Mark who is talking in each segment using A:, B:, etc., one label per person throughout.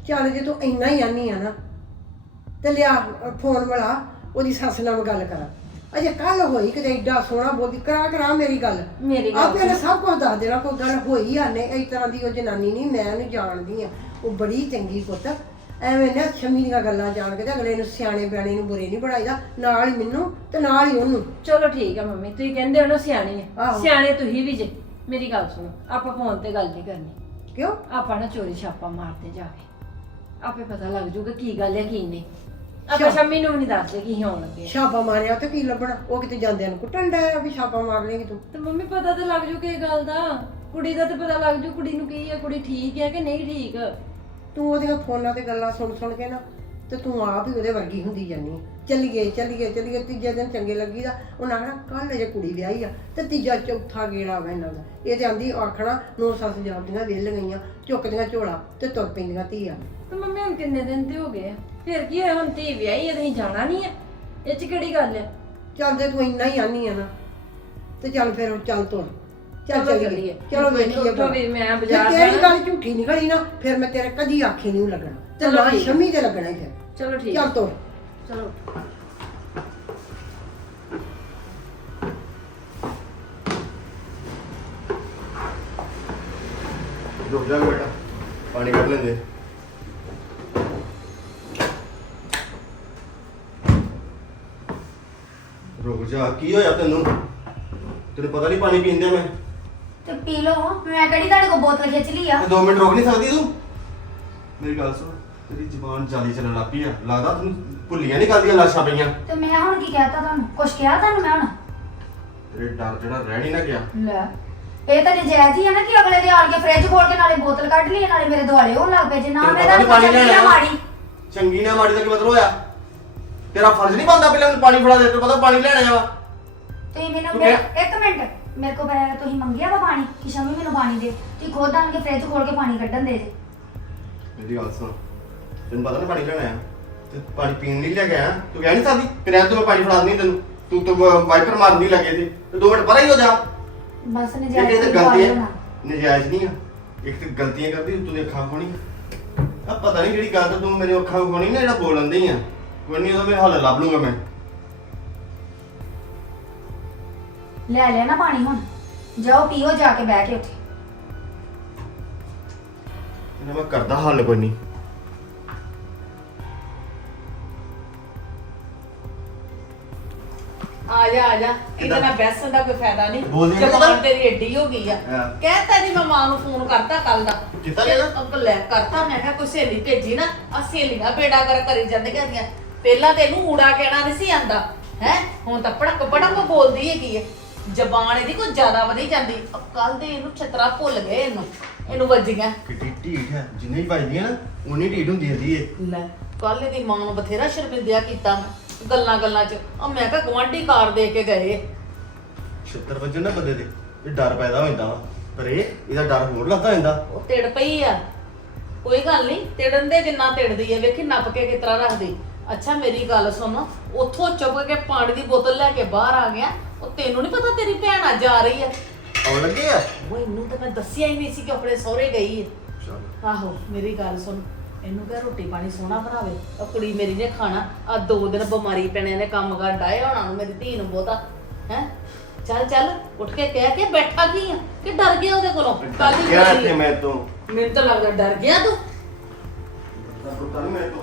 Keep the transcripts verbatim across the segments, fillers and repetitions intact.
A: ਚੱਲ ਜੇ ਤੂੰ ਇੰਨਾ ਹੀ ਆਨੀ ਆ ਨਾ ਤੇ ਲਿਆ ਫੋਨ ਵਾਲਾ ਉਹਦੀ ਸੱਸ ਨਾਲ ਗੱਲ ਕਰਾਂ। ਅਜੇ ਕੱਲ ਹੋਈ ਕਿਤੇ ਏਡਾ ਸੋਹਣਾ ਬੋਲਦੀ, ਕਰਾ ਕਰਾ ਮੇਰੀ ਗੱਲ
B: ਮੇਰੀ ਗੱਲ
A: ਆਪੇ ਨੇ ਸਭ ਕੁਝ ਦੱਸ ਦੇਣਾ। ਕੋਈ ਗੱਲ ਹੋਈ ਆ ਨੇ ਇਸ ਤਰ੍ਹਾਂ ਦੀ ਉਹ ਜਨਾਨੀ ਨਹੀਂ, ਮੈਂ ਉਹਨੂੰ ਜਾਣਦੀ ਆ, ਉਹ ਬੜੀ ਚੰਗੀ ਪੁੱਤ। ਐਵੇਂ ਨਾ ਸ਼ਮੀ ਦੀਆਂ ਗੱਲਾਂ ਜਾਣ ਕੇ ਤੇ ਅਗਲੇ ਨੂੰ ਸਿਆਣੇ ਬਿਆਣੇ ਨੂੰ ਬੁਰੇ ਨਹੀਂ ਬਣਾਈਦਾ, ਨਾਲ ਹੀ ਮੈਨੂੰ ਤੇ ਨਾਲ ਹੀ ਉਹਨੂੰ।
B: ਚਲੋ ਠੀਕ ਆ ਮੰਮੀ, ਤੁਸੀਂ ਕਹਿੰਦੇ ਹੋ ਨਾ ਸਿਆਣੀ ਆ,
A: ਆਹੋ।
B: ਸਿਆਣੇ ਤੁਸੀਂ ਵੀ ਜੇ। ਮੇਰੀ ਗੱਲ ਸੁਣੋ, ਆਪਾਂ ਫੋਨ ਤੇ ਗੱਲ ਨਹੀਂ ਕਰਨੀ।
A: ਕਿਉਂ?
B: ਆਪਾਂ ਨਾ ਚੋਰੀ ਛਾਪਾ ਮਾਰਦੇ ਜਾ ਕੇ, ਆਪੇ ਪਤਾ ਲੱਗ ਜੂਗਾ ਕੀ ਗੱਲ ਹੈ ਕੀ ਨਹੀਂ। ਆਪਾਂ ਸ਼ਮੀ ਨੂੰ ਵੀ ਨਹੀਂ ਦੱਸਦੇ ਕੀ ਹੋਣ ਲੱਗੇ।
A: ਛਾਪਾ ਮਾਰਿਆ ਤੇ ਕੀ ਲੱਭਣਾ? ਉਹ ਕਿਤੇ ਜਾਂਦਿਆਂ ਨੂੰ ਕੁੱਟਣ ਡਿਆ ਵੀ ਛਾਪਾ ਮਾਰ ਲੇਗੀ ਤੂੰ।
B: ਤੇ ਮੰਮੀ ਪਤਾ ਤੇ ਲੱਗ ਜੂ ਕਿ ਇਹ ਗੱਲ ਦਾ, ਕੁੜੀ ਦਾ ਤੇ ਪਤਾ ਲੱਗ ਜੂ ਕੁੜੀ ਨੂੰ ਕੀ ਹੈ, ਕੁੜੀ ਠੀਕ ਹੈ ਕਿ ਨਹੀਂ ਠੀਕ।
A: ਤੂੰ ਉਹਦੀਆਂ ਫੋਨਾਂ ਤੇ ਗੱਲਾਂ ਸੁਣ ਸੁਣ ਕੇ ਨਾ ਤੇ ਤੂੰ ਆਪ ਹੀ ਉਹਦੇ ਵਰਗੀ ਹੁੰਦੀ ਜਾਨੀ। ਚੱਲੀਏ ਚੱਲੀਏ ਚੱਲੀਏ, ਤੀਜੇ ਦਿਨ ਚੰਗੇ ਲੱਗੀ ਦਾ ਉਹਨਾਂ ਆਖਣਾ ਕੱਲ ਜੇ ਕੁੜੀ ਵਿਆਹੀ ਆ ਤੇ ਤੀਜਾ ਚੌਥਾ ਗੇੜਾ ਵਾ ਇਹਨਾਂ ਦਾ। ਇਹ ਤੇ ਆਂਦੀ ਆਖਣਾ ਨੌ ਸੱਸ ਜਾਂਦੀਆਂ ਵਿਹਲ ਗਈਆਂ, ਚੁੱਕਦੀਆਂ ਝੋਲਾ ਤੇ ਤੁਰ ਪੈਂਦੀਆਂ ਧੀਆਂ।
B: ਤੇ ਮੰਮੀ ਹੁਣ ਕਿੰਨੇ ਦਿਨ ਤੇ ਹੋ ਗਏ ਆ, ਫਿਰ ਕੀ ਹੋਇਆ? ਹੁਣ ਧੀ ਵਿਆਹੀ ਹੈ ਤੇ ਅਸੀਂ ਜਾਣਾ ਨਹੀਂ ਹੈ, ਇਹ ਚ ਕਿਹੜੀ ਗੱਲ ਹੈ?
A: ਚੱਲ ਜੇ ਤੂੰ ਇੰਨਾ ਹੀ ਆਨੀ ਆ ਨਾ ਤੇ ਚੱਲ ਫਿਰ ਚੱਲ ਤੁਰ, ਚੱਲ
B: ਚਲੋ
A: ਚੱਲੀਏ,
B: ਚੱਲੀਏ।
A: ਚਲੋ ਵੇਖੀਏ।
B: ਉੱਠੋ ਵੀ ਮੈਂ
A: ਜੇ
B: ਬਾਜ਼ਾਰ
A: ਤੇਰੀ
B: ਜਾਣਾ।
A: ਗੱਲ ਝੂਠੀ ਨਿਕਲੀ ਨਾ ਫਿਰ ਮੈਂ ਤੇਰੇ ਕਦੀ ਆਖੀ ਨਹੀਂ ਲੱਗਣਾ ਤੇ
B: ਚਲੋ
A: ਨਾ
B: ਠੀਕ।
A: ਸ਼ਮੀ ਤੇ ਲੱਗਣਾ ਹੀ ਫਿਰ।
B: ਚਲੋ ਠੀਕ
A: ਚੱਲ ਤੁਰ।
B: ਚਲੋ।
C: रुक जा बेटा, पानी कर लेंगे। रुक जा, की होया तेनू? तेरे पता नहीं पानी पींदे मैं
D: ਤੇ ਪੀ ਲਓ। ਮੈਂ ਕਿਹੜੀ ਤੁਹਾਡੇ ਕੋਲ ਬੋਤਲ ਖਿੱਚ ਲਈ ਆ।
C: ते दो मिनट रोक नहीं सकती तू? मेरी गल सुन, तेरी जुबान जाली चलन लग पई आ। लगदा तैनू भुल्लियां नहीं करदियां लाशां पईयां।
D: ਤੇ ਮੈਂ ਹੁਣ ਕੀ ਕਹਿਤਾ ਤੁਹਾਨੂੰ? ਕੁਛ ਕਿਹਾ ਤੁਹਾਨੂੰ ਮੈਂ ਹੁਣ?
C: तेरे डर जेड़ा रह नहीं ना गया।
D: ਲੈ ਇਹ ਤਾਂ ਨਜਾਇਜ਼ ਹੀ ਆ ਨਾ ਕਿ ਅਗਲੇ ਦੇ ਆਣ ਕੇ ਫ੍ਰਿਜ ਖੋਲ ਕੇ ਨਾਲੇ ਬੋਤਲ ਕੱਢ ਲਈ ਨਾਲੇ ਮੇਰੇ ਦੁਆਲੇ ਹੋਣ ਲੱਗ ਪਏ ਜੇ ਨਾ
C: ਤੈਨੂੰ
D: ਮੈਂ
C: ਪਤਾ ਨੀ
D: ਤਾਂ
C: ਪਾਣੀ
D: ਚੰਗੀ
C: ਲੈਣਾ।
D: ਨਾ ਮਾੜੀ।
C: ਚੰਗੀ ਨਾ ਮਾੜੀ ਦਾ ਕੀ ਮਤਲਬ ਹੋਇਆ? ਤੇਰਾ ਫਰਜ਼ ਨਹੀਂ ਬਣਦਾ ਪਹਿਲਾਂ ਮੈਨੂੰ ਪਾਣੀ ਫੜਾ ਦੇ, ਤੈਨੂੰ ਪਤਾ ਪਾਣੀ ਲੈਣਾ ਜਾਵਾ।
D: ਤੁਸੀਂ ਮੈਨੂੰ
C: ਤੂੰ
D: ਮੇਰੇ-
C: ਕਿਹਾ-
D: ਇੱਕ ਮਿੰਟ, ਮੇਰੇ ਕੋਲ ਪੈ ਤੁਸੀਂ ਮੰਗਿਆ ਵਾ ਪਾਣੀ ਕਿ ਸ਼ਮੀ ਮੈਨੂੰ ਪਾਣੀ ਦੇ? ਤੁਸੀਂ ਖੁਦ ਆਣ ਕੇ ਫ੍ਰਿਜ ਖੋਲ ਕੇ ਪਾਣੀ ਕੱਢਣ ਦੇ ਜੇ।
C: ਮੇਰੀ ਗੱਲ ਸੁਣ, ਤੈਨੂੰ ਪਤਾ ਨਾ ਪਾਣੀ ਲੈਣਾ ਆ ਤੇ ਪਾਣੀ ਪੀਣ ਨਹੀਂ ਲੈ ਕੇ ਆਇਆ। ਤੂੰ ਕਹਿ ਨਹੀਂ ਸਕਦੀ ਕਿ ਰਹਿਣ ਤੋਂ ਮੈਂ ਪਾਣੀ ਫੜਾ ਦਿੰਦੀ ਤੈਨੂੰ। ਤੂੰ ਤੂੰ ਵਾਈਪਰ ਮਾਰਨ ਨਹੀਂ ਲੱਗੇ ਸੀ ਤੇ ਦੋ ਮਿੰਟ ਪਰਾਂ ਹੀ ਹੋ ਜਾ।
D: ਬਸ
C: ਇਹ
D: ਨਜਾਇਜ਼
C: ਤੇ
D: ਦੀ
C: ਗਲਤੀ
D: ਗੱਲ
C: ਹੈ,
D: ਹੋਣਾ।
C: ਨਜਾਇਜ਼ ਨਹੀਂ ਆ। ਇੱਕ ਤੇ ਗਲਤੀਆਂ ਕਰਦੀ ਤੂੰ ਤੇ ਅੱਖਾਂ ਖੋਣੀ ਆ। ਪਤਾ ਨਹੀਂ ਜਿਹੜੀ ਗੱਲ ਤਾਂ ਤੂੰ ਮੇਰੇ ਅੱਖਾਂ ਖੋਣੀ ਨਾ ਜਿਹੜਾ ਬੋਲਣ ਦੀ ਆ। ਕੋਈ ਨਹੀਂ, ਉਹਦਾ ਮੈਂ ਹੱਲ ਲੱਭ ਲੂੰਗਾ ਮੈਂ।
D: ਲੈ ਲਿਆ ਨਾ ਪਾਣੀ, ਹੁਣ ਜਾਓ ਪੀਓ ਜਾ ਕੇ ਬਹਿ ਕੇ ਉੱਥੇ।
C: ਇਹਨਾਂ ਮੈਂ ਕਰਦਾ ਹੱਲ ਕੋਈ ਨਹੀਂ।
E: ਆ ਜਾ ਆ ਜਾ, ਇਹਦੇ ਨਾਲ ਬੈਸਣ ਦਾ ਕੋਈ ਫਾਇਦਾ ਨਹੀਂ।
C: ਬੋਲਦੀ ਨੀ
E: ਜ਼ਬਾਨ
C: ਪਤਾ।
E: ਤੇਰੀ ਏਡੀ ਹੋ ਗਈ ਆ।
C: ਹਾਂ।
E: ਕਹਿਤਾ ਨਹੀਂ, ਮੈਂ ਮਾਂ ਨੂੰ ਫੋਨ ਕਰਤਾ ਕੱਲ ਦਾ।
C: ਕੀਤਾ ਨੀ ਨਾ?
E: ਅੰਕਲ ਲੈ ਕਰਤਾ, ਮੈਂ ਕਿਹਾ ਕੋਈ ਸਹੇਲੀ ਭੇਜੀ ਨਾ, ਆ ਸਹੇਲੀਆਂ ਬੇੜਾ ਕਰ ਕਰੀ ਜਾਂਦੀਆਂ ਦੀਆਂ। ਪਹਿਲਾਂ ਤੈਨੂੰ ਊੜਾ ਕਹਿਣਾ ਨਹੀਂ ਸੀ ਆਂਦਾ ਹੈ, ਹੁਣ ਤਾਂ ਪੜਕ ਪੜਕ ਬੋਲਦੀ ਹੈਗੀ ਹੈ। ਜ਼ਬਾਨ ਇਹਦੀ ਕੋਈ ਜ਼ਿਆਦਾ ਵਧੀ ਜਾਂਦੀ। ਕੱਲ ਦੇ ਇਹਨੂੰ ਛਤਰਾ ਭੁੱਲ ਗਏ, ਇਹਨੂੰ ਇਹਨੂੰ ਵੱਜੀਆਂ।
C: ਕਿੱਡੀ ਢੀਠ ਹੈ, ਜਿੰਨੀ ਵੱਜਦੀ ਹੈ ਨਾ ਉਨੀ ਢੀਠ ਹੁੰਦੀ ਹੈ ਇਹ।
E: ਲੈ ਕੱਲ ਇਹਦੀ ਮਾਂ ਨੂੰ ਬਥੇਰਾ ਸ਼ਰਮਿੰਦਿਆ ਕੀਤਾ ਮੈਂ ਗੱਲਾਂ ਗੱਲਾਂ 'ਚ। ਆ ਮੈਂ ਕਿਹਾ ਗਵਾਂਢੀ ਕਾਰ ਦੇ ਕੇ ਗਏ।
C: ਛਿੱਤਰ ਵੱਜਣ ਨਾ ਬੰਦੇ ਦੇ ਇਹ ਡਰ ਪੈਦਾ ਹੋ ਜਾਂਦਾ ਵਾ, ਪਰ ਇਹ ਇਹਦਾ ਡਰ ਹੋਰ ਲੱਗਦਾ ਜਾਂਦਾ।
E: ਉਹ ਤਿੜ ਪਈ ਆ, ਕੋਈ ਗੱਲ ਨਹੀਂ, ਤਿੜਨ ਦੇ ਜਿੰਨਾ ਤਿੜਦੀ ਆ। ਵੇਖੀ ਨੱਪ ਕੇ ਕਿਸ ਤਰ੍ਹਾਂ ਰੱਖਦੀ। ਅੱਛਾ ਮੇਰੀ ਗੱਲ ਸੁਣ, ਉੱਥੋਂ ਚੁੱਕ ਕੇ ਪਾਣੀ ਦੀ ਬੋਤਲ ਲੈ ਕੇ ਬਾਹਰ ਆ ਗਿਆ। ਉਹ ਤੈਨੂੰ ਨਹੀਂ ਪਤਾ ਤੇਰੀ ਭੈਣ ਅੱਜ ਆ ਰਹੀ ਆ?
C: ਆਉਣ ਲੱਗੇ ਆ।
E: ਉਹ ਇਹਨੂੰ ਤਾਂ ਮੈਂ ਦੱਸਿਆ ਹੀ ਨਹੀਂ ਸੀ ਕਿ ਆਪਣੇ ਸਹੁਰੇ ਗਈ ਹੈ।
C: ਚੱਲ
E: ਆਹੋ ਮੇਰੀ ਗੱਲ ਸੁਣ, ਇਹਨੂੰ ਕਹਿ ਰੋਟੀ ਪਾਣੀ ਸੋਹਣਾ ਬਣਾਵੇ। ਉਹ ਕੁੜੀ ਮੇਰੀ ਨੇ ਖਾਣਾ। ਆ ਦੋ ਦਿਨ ਬਿਮਾਰੀ ਪੈਣੇ ਨੇ, ਕੰਮ ਕਰ ਡਾਏ ਹੋਣਾ ਨੂੰ ਮੇਰੀ ਧੀ ਨੂੰ ਬਹੁਤਾ ਹੈ। ਚੱਲ ਚੱਲ ਉੱਠ ਕੇ ਕਹਿ ਕੇ ਬੈਠਾ ਕੀ ਆ ਕਿ ਡਰ ਗਿਆ ਉਹਦੇ ਕੋਲੋਂ? ਕੱਲ ਹੀ
C: ਕਿਹਾ
E: ਗਈ।
C: ਇੱਥੇ ਮੈਂ ਤੋਂ
E: ਮੈਨੂੰ ਤਾਂ ਲੱਗਦਾ ਡਰ ਗਿਆ ਤੂੰ।
C: ਡਰਦਾ ਨਹੀਂ ਮੈਂ ਤੋਂ।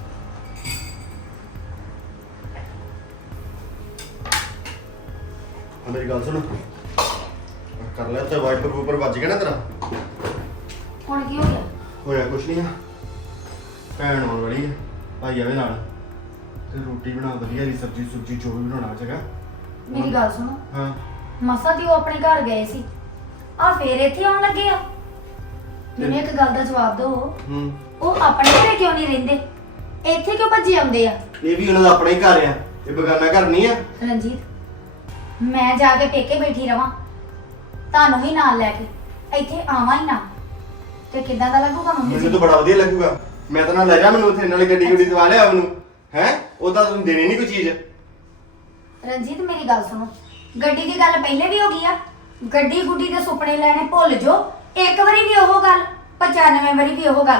C: ਆ ਮੇਰੀ ਗੱਲ ਸੁਣ, ਕਰ ਲੈ ਤੇ ਵਾਈਪਰ ਉੱਪਰ ਵੱਜ ਗਿਆ ਨਾ ਤੇਰਾ।
D: ਹੁਣ ਕੀ ਹੋ ਗਿਆ?
C: ਹੋਇਆ ਕੁਛ ਨਹੀਂ ਆ, ਭੈਣ ਆਉਣ ਵਾਲੀ ਆ, ਭਾਈ ਆਵੇ ਨਾਲ ਤੇ ਰੋਟੀ ਬਣਾ ਵਧੀਆ ਜੀ, ਸਬਜ਼ੀ ਸੁਬਜ਼ੀ ਜੋ ਵੀ ਬਣਾਉਣਾ ਚਾਹੀਦਾ।
D: ਮੇਰੀ ਗੱਲ ਸੁਣੋ,
C: ਹਾਂ
D: ਮਸਾ ਦੀ ਉਹ ਆਪਣੇ ਘਰ ਗਏ ਸੀ, ਆ ਫੇਰ ਇੱਥੇ ਆਉਣ ਲੱਗੇ ਆ। ਮੈਨੂੰ ਇੱਕ ਗੱਲ ਦਾ ਜਵਾਬ ਦਿਓ,
C: ਹੂੰ
D: ਉਹ ਆਪਣੇ ਘਰੇ ਕਿਉਂ ਨਹੀਂ ਰਹਿੰਦੇ? ਇੱਥੇ ਕਿਉਂ ਭੱਜੇ ਆਉਂਦੇ ਆ?
C: ਇਹ ਵੀ ਉਹਨਾਂ ਦਾ ਆਪਣਾ ਹੀ ਘਰ ਆ, ਇਹ ਬੇਗਾਨਾ ਘਰ ਨਹੀਂ ਆ।
D: ਰਣਜੀਤ, ਮੈਂ ਜਾ ਕੇ ਪੇਕੇ ਬੈਠੀ ਰਵਾਂ ਤੁਹਾਨੂੰ ਵੀ ਨਾਲ ਲੈ ਕੇ, ਇੱਥੇ ਆਵਾਂ ਹੀ ਨਾ ਤੇ ਕਿੱਦਾਂ ਦਾ ਲੱਗੂਗਾ ਮੰਮੀ
C: ਮੈਨੂੰ
D: ਜੀ?
C: ਤਾਂ ਬੜਾ ਵਧੀਆ ਲੱਗੂਗਾ। ਮੈਂ ਤਾਂ ਨਾਲ ਲੈ ਜਾ ਮੈਨੂੰ ਉੱਥੇ, ਨਾਲੇ ਗੱਡੀ ਗੁੱਡੀ ਦਵਾ ਲਿਆ ਉਹਨੂੰ ਹੈ। ਉਹ ਤਾਂ ਤੁਹਾਨੂੰ ਦੇਣੀ ਨਹੀਂ ਕੋਈ ਚੀਜ਼।
D: ਰਣਜੀਤ ਮੇਰੀ ਗੱਲ ਸੁਣੋ, ਗੱਡੀ ਦੀ ਗੱਲ ਪਹਿਲੇ ਵੀ ਹੋ ਗਈ ਆ। ਗੱਡੀ ਗੁੱਡੀ ਦੇ ਸੁਪਨੇ ਲੈਣੇ ਭੁੱਲ ਜੋ। ਇੱਕ ਵਾਰੀ ਵੀ ਉਹ ਗੱਲ, ਪਚਾਨਵੇਂ ਵਾਰੀ ਵੀ ਉਹ ਗੱਲ।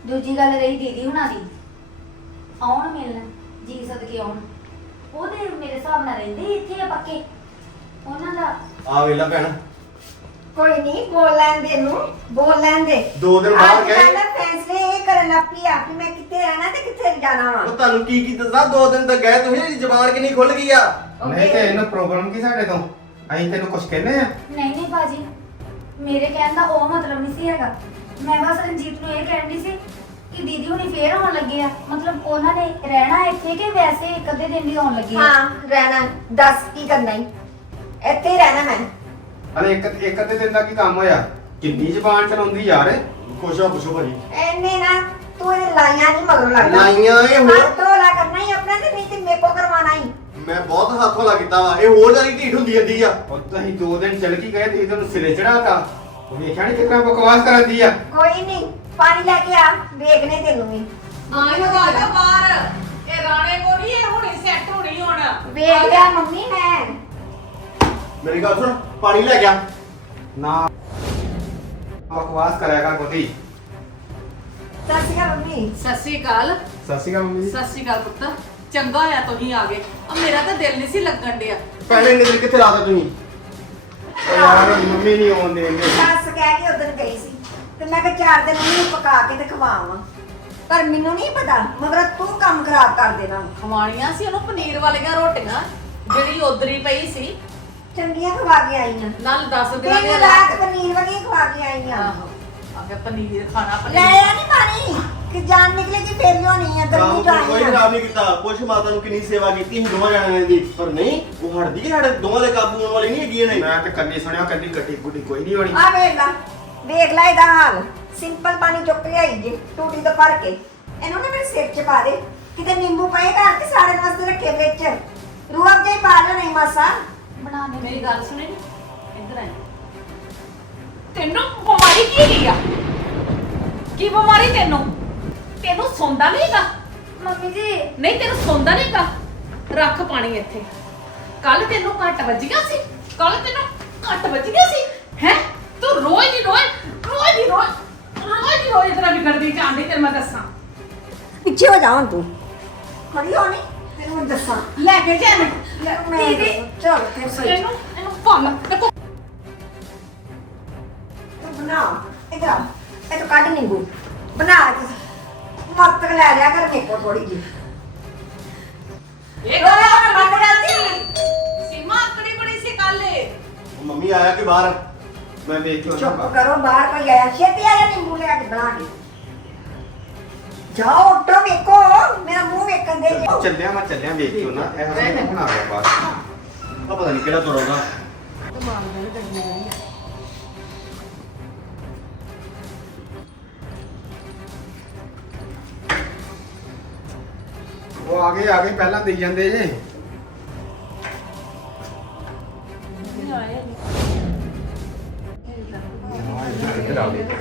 D: ਦੂਜੀ ਗੱਲ ਰਹੀ ਦੀਦੀ ਹੁਣਾਂ ਦੀ, ਆਉਣ ਮਿਲਣ ਜੀ ਸਦਕੇ ਆਉਣ, ਉਹਦੇ ਮੇਰੇ ਹਿਸਾਬ ਨਾਲ ਰਹਿੰਦੇ ਇੱਥੇ ਆ ਪੱਕੇ ਉਹਨਾਂ ਦਾ।
C: ਆ ਵੇਲਾ ਭੈਣ,
F: ਕੋਈ ਨਹੀਂ, ਬੋਲ ਲੈਣ ਦੇ ਨੂੰ, ਬੋਲ ਲੈਣ ਦੇ।
C: ਦੋ ਦਿਨ ਬਾਹਰ
F: ਅੱਜ
C: ਗਏ।
F: ਕੱਲ੍ਹ ਫੈਸਲੇ ਇਹ ਕਰਨ ਲੱਗ ਪਈ ਆ ਕਿ ਮੈਂ ਕਿੱਥੇ ਰਹਿਣਾ ਤੇ ਕਿੱਥੇ ਜਾਣਾ ਵਾ।
C: ਉਹ ਤੁਹਾਨੂੰ ਕੀ ਕੀ ਦੱਸਾਂ, ਦੋ ਦਿਨ ਤੱਕ ਗਏ ਤੁਸੀਂ, ਜ਼ਬਾਨ ਕਿੰਨੀ ਖੁੱਲ ਗਈ ਆ।
G: ਨਹੀਂ ਤੇ ਇਹਨੂੰ ਪ੍ਰੋਬਲਮ ਕੀ ਸਾਡੇ ਤੋਂ? ਅਸੀਂ ਤੈਨੂੰ ਕੁਝ ਕਹਿੰਦੇ ਆ?
D: ਨਹੀਂ ਨਹੀਂ ਬਾਜੀ, ਮੇਰੇ ਕਹਿਣ ਦਾ ਉਹ ਮਤਲਬ ਨਹੀਂ ਸੀ ਹੈਗਾ। ਮੈਂ ਬਸ ਰਣਜੀਤ ਨੂੰ ਇਹ ਕਹਿਣੀ ਸੀ ਕਿ ਦੀਦੀ ਹੁਣੀ ਫੇਰ ਆਉਣ ਲੱਗੇ ਆ, ਮਤਲਬ ਉਹਨਾਂ ਨੇ ਰਹਿਣਾ ਇੱਥੇ ਕਿ ਵੈਸੇ ਇੱਕ ਅੱਧੇ ਦਿਨ ਲਈ ਆਉਣ ਲੱਗੇ ਆ?
F: ਹਾਂ ਰਹਿਣਾ, ਦੱਸ ਕੀ ਕਰਨਾ ਈ, ਇੱਥੇ ਹੀ ਰਹਿਣਾ ਮੈਂ।
G: ਅਰੇ ਇੱਕ ਇੱਕ ਅੱਧੇ ਦਿਨ ਦਾ ਕੀ ਕੰਮ ਹੋਇਆ? ਕਿੰਨੀ ਜ਼ਬਾਨ ਚਲਾਉਂਦੀ ਯਾਰ।
C: ਪੁੱਛੋ ਪੁੱਛੋ ਭਾਜੀ।
F: ਐਨੇ ਨਾ ਤੂੰ ਇਹ ਲਾਈਆਂ ਨਹੀਂ ਮਗਰੋਂ ਲੱਗਦਾ।
C: ਲਾਈਆਂ ਇਹ ਹੋਰ,
F: ਹੱਥ ਧੋਲਾ ਕਰਨਾ ਹੀ ਆਪਣਾ ਤੇ ਨਹੀਂ ਤੇ ਮੇਰੇ ਕੋ ਕਰਵਾਉਣਾ ਹੀ।
C: ਮੈਂ ਬਹੁਤ ਹੱਥੋਂ ਲਾ ਕੀਤਾ ਵਾ, ਇਹ ਹੋਰ ਜ਼ਿਆਦਾ ਢੀਠ ਹੁੰਦੀ ਜਾਂਦੀ ਆ।
G: ਉਹ ਤੁਸੀਂ ਦੋ ਦਿਨ ਚਲ ਕੀ ਗਏ ਤੇ ਇਹਨੂੰ ਸਿਰੇ ਚੜਾਤਾ। ਉਹ ਵੇਖਿਆ ਨੀ ਕਿਤਨਾ ਬਕਵਾਸ ਕਰਦੀ ਆ।
F: ਕੋਈ ਨਹੀਂ, ਪਾਣੀ ਲੈ ਕੇ ਆ, ਵੇਖਨੇ ਤੈਨੂੰ ਵੀ।
E: ਆਇਓ ਆਇਓ ਬਾਹਰ, ਇਹ ਰਾਣੇ ਕੋ ਨਹੀਂ, ਇਹ ਹੁਣੇ ਸੈੱਟ ਹੋਣੀ ਹੁਣ।
F: ਵੇਖ ਲਿਆ ਮੰਮੀ ਮੈਂ।
C: ਮੇਰੀ ਗੱਲ ਸੁਣ, ਪਾਣੀ ਲੈ ਗਿਆ।
G: ਨਾ ਬਕਵਾਸ ਕਰਿਆ ਕਰ ਬੋਦੀ।
F: ਸਤਿ ਸ਼੍ਰੀ ਅਕਾਲ ਮੰਮੀ।
E: ਸਤਿ ਸ਼੍ਰੀ ਅਕਾਲ।
G: ਸਤਿ ਸ਼੍ਰੀ ਅਕਾਲ ਮੰਮੀ ਜੀ।
E: ਸਤਿ ਸ਼੍ਰੀ ਅਕਾਲ ਪੁੱਤ, ਚੰਗਾ ਹੋਇਆ ਤੁਸੀਂ ਆ ਗਏ। ਆ ਮੇਰਾ ਤਾਂ ਦਿਲ ਨਹੀਂ ਸੀ ਲੱਗਣ ਡਿਆ।
C: ਪਹਿਲੇ ਨਿਕਲ ਕਿੱਥੇ ਲਾਤਾ ਤੁਸੀਂ?
G: ਉਹ ਯਾਰ ਮੰਮੀ ਨਹੀਂ ਆਉਣ ਦੇਂਦੇ।
F: ਸੱਸ ਕਹਿ ਕੇ ਉਦੋਂ ਗਈ ਸੀ ਤੇ ਮੈਂ ਕਿਹਾ ਚਾਰ ਦਿਨ ਉਹਨੂੰ ਪਕਾ ਕੇ ਤੇ ਖਵਾਵਾਂ, ਪਰ ਮੈਨੂੰ ਨਹੀਂ ਪਤਾ ਮਗਰ ਤੂੰ ਕੰਮ ਖਰਾਬ ਕਰ ਦੇਣਾ।
E: ਖਵਾਣੀਆਂ ਸੀ ਉਹਨੂੰ ਪਨੀਰ ਵਾਲੀਆਂ ਰੋਟੀਆਂ, ਜਿਹੜੀ ਉਧਰੀ ਪਈ ਸੀ।
F: ਚੰਗੀਆਂ ਖਵਾ ਕੇ ਆਈਆਂ,
E: ਨਾਲ ਦੱਸ ਦਿਨਾਂ
F: ਦਿਨ ਰਾਤ ਪਨੀਰ ਵਾਲੀਆਂ ਖਵਾ ਕੇ ਆਈਆਂ।
E: ਆਹੋ ਆਗੇ ਪਨੀਰ ਖਾਣਾ
F: ਲੈ
E: ਪਨੀਰ।
F: ਆ ਨਹੀਂ ਪਾਣੀ ਕਿ ਜਾਨ ਨਿਕਲੇਗੀ ਫੇਰ ਲਿਆਉਣੀ ਆ, ਗਰਮੀ
C: ਕੰਮ ਕੋਈ
F: ਜਾਣੀ ਆ।
C: ਖਰਾਬ ਨਹੀਂ ਕੀਤਾ। ਪੁੱਛ ਮਾਤਾ ਨੂੰ ਕਿੰਨੀ ਸੇਵਾ ਕੀਤੀ ਅਸੀਂ ਦੋਵਾਂ ਜਣਿਆਂ ਦੀ, ਪਰ ਨਹੀਂ ਉਹ ਹਟਦੀ ਹੈ, ਸਾਡੇ ਦੋਵਾਂ ਦੇ ਕਾਬੂ ਆਉਣ ਵਾਲੀ ਨਹੀਂ ਹੈਗੀ ਇਹਨੇ।
G: ਮੈਂ ਤੇ ਕੰਨੀ ਸੁਣਿਆ ਕੰਨੀ ਗੱਡੀ ਗੁੱਡੀ ਕੋਈ ਨਹੀਂ ਹੋਣੀ।
F: ਆ ਵੇਖ ਲੈ, ਵੇਖ ਲੈ ਇਹਦਾ ਹਾਲ। ਸਿੰਪਲ ਪਾਣੀ ਚੁੱਕ ਲਿਆਈ ਜੇ ਟੂਟੀ ਤੋਂ ਭਰ ਕੇ, ਇਹਨੂੰ ਨਾ ਮੇਰੇ ਸਿਰ 'ਚ ਪਾ ਦੇ। ਕਿਤੇ ਨਿੰਬੂ ਪਏ ਘਰ ਕੇ ਸਾੜੇ ਵਾਸਤੇ ਰੱਖੇ ਵਿੱਚ, ਰੂਹ ਅਫਜਾ ਹੀ ਪਾ ਲੈਣਾ ਈ ਮਾਸਾ।
D: ਬਣਾ ਦੇ
E: ਮੇਰੀ ਗੱਲ ਸੁਣੇ ਨੀ, ਇੱਧਰ ਆ। ਤੈਨੂੰ ਬਿਮਾਰੀ ਕੀ ਗਈ ਆ? ਕੀ ਬਿਮਾਰੀ ਤੈਨੂੰ? ਤੈਨੂੰ ਸੌਂਦਾ ਨਹੀਂ ਹੈਗਾ?
D: ਮੰਮੀ ਜੀ।
E: ਨਹੀਂ ਤੈਨੂੰ ਸੌਂਦਾ ਨਹੀਂ ਹੈਗਾ? ਰੱਖ ਪਾਣੀ ਇੱਥੇ। ਕੱਲ ਤੈਨੂੰ ਘੱਟ ਵੱਜੀਆਂ ਸੀ, ਕੱਲ ਤੈਨੂੰ ਘੱਟ ਵੱਜੀਆਂ ਸੀ ਹੈ। ਤੂੰ ਰੋਜ਼ ਦੀ ਰੋਜ਼ ਰੋਜ਼ ਦੀ ਰੋਜ਼ ਰੋਜ਼ ਦੀ ਰੋਜ਼ ਤਰ੍ਹਾਂ ਵਿਗੜਦੀ ਜਾਂਦੀ, ਤੈਨੂੰ ਮੈਂ ਦੱਸਾਂ।
F: ਪਿੱਛੇ ਹੋ ਜਾ ਹੁਣ ਤੂੰ, ਖੜੀ ਹੋ ਨਹੀਂ ਤੈਨੂੰ ਮੈਂ ਦੱਸਾਂ।
E: ਲੈ ਕੇ ਜਾ ਇਹਨੂੰ।
F: ਲੈ ਮੈਂ
E: ਦੀਦੀ,
F: ਚਲ ਫਿਰ ਸਹੀ
E: ਇਹਨੂੰ ਇਹਨੂੰ ਭੰਨ ਤੇ ਕੋ-
F: ਤੂੰ ਬਣਾ ਇਧਰ ਆ, ਇਹ ਤੋਂ ਕੱਢ ਨਿੰਬੂ ਬਣਾ ਕੇ ਮੱਤ ਲੈ ਲਿਆ ਕਰ ਮੇਰੇ ਕੋਲ ਥੋੜੀ ਜੀ।
E: ਇਹ
F: ਰੋਣਾ ਮੈਂ ਬੰਦ ਕਰਦੀ।
E: ਸੀਮਾ ਆਕੜੀ ਬੜੀ ਸੀ ਕੱਲ।
C: ਉਹ ਮੰਮੀ ਆਇਆ ਕਿ ਬਾਹਰ?
G: ਮੈਂ ਵੇਖ ਕੇ
F: ਚੁੱਪ
G: ਉਹਨਾਂ
F: ਕਰੋ, ਬਾਹਰ ਕੋਈ ਆਇਆ, ਛੇਤੀ ਆ ਜਾ ਨਿੰਬੂ ਲੈ ਕੇ ਬਣਾ ਕੇ। ਜਾਓ ਉੱਠੋ, ਵੇਖੋ ਮੇਰਾ ਮੂੰਹ ਵੇਖਣ ਦੇ ਜੇ।
G: ਚੱਲਿਆ ਮੈਂ ਚੱਲਿਆ ਵੇਖ ਕੇ ਉਹਨਾਂ ਇਹ ਹਸਨ ਬਣਾ ਗਿਆ ਬਾਹਰ।
C: ਆ ਪਤਾ ਨਹੀਂ ਕਿਹੜਾ ਤੁਰੋਗਾ।
G: ਉਹ ਆ ਗਏ ਆ ਗਏ ਪਹਿਲਾਂ ਦੇਈ ਜਾਂਦੇ ਜੇ। ਇੱਧਰ ਆ ਗਏ।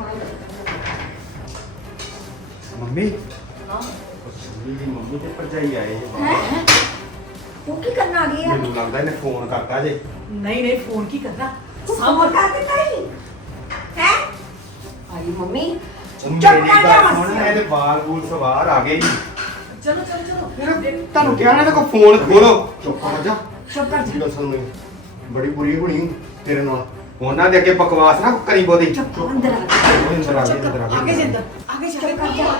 G: ਮੰਮੀ
C: ਮੰਮੀ ਦੀ ਮੰਮੀ ਤੇ ਭਰਜਾਈ ਆਏ ਜੀ ਬਾਹਰ।
F: ਤੂੰ ਕੀ ਕਰਨ ਆ ਗਈ ਆ?
G: ਮੈਨੂੰ ਲੱਗਦਾ ਇਹਨੇ ਫੋਨ ਕਰਤਾ ਜੇ।
E: ਨਹੀਂ ਨਹੀਂ ਫੋਨ ਕੀ ਕਰਦਾ?
F: ਤੂੰ ਫੋਨ ਕਰ ਦਿੱਤਾ ਹੀ ਹੈ? ਆਈ ਮੰਮੀ
G: ਉਹ
F: ਚੁੱਪ
G: ਮੇਰੀ
F: ਕਰ ਜਾ
G: ਗੱਲ
F: ਮਾਸੀ।
G: ਸੁਣ, ਇਹਦੇ ਬਾਲ ਬੂਲ ਸਵਾਰ ਆ ਗਏ ਜੀ।
E: ਚਲੋ ਚਲੋ ਚਲੋ।
G: ਫਿਰ ਤੁਹਾਨੂੰ ਕਿਹਾ ਨਾ ਕੋ ਫੋਨ ਖੋਲੋ।
C: ਚੁੱਪ ਕਰ ਜਾ।
F: ਚੁੱਪ ਕਰ
C: ਜੀ ਦੱਸਾਂ ਮੈਨੂੰ ਬੜੀ ਬੁਰੀ ਹੋਣੀ ਤੇਰੇ ਨਾਲ।
G: ਉਹਨਾਂ ਦੇ ਅੱਗੇ ਬਕਵਾਸ ਨਾ ਕਰੀ ਬੋਦੀ।
F: ਚੁੱਪ ਅੰਦਰ ਆ
G: ਉਹ ਅੰਦਰ ਆ ਗਏ ਅੰਦਰ ਆ ਗਏ।
E: ਆਗੇ ਜਿੰਦਰ ਆਗੇ ਜਾ
F: ਚੁੱਪ ਕਰ ਜਾ।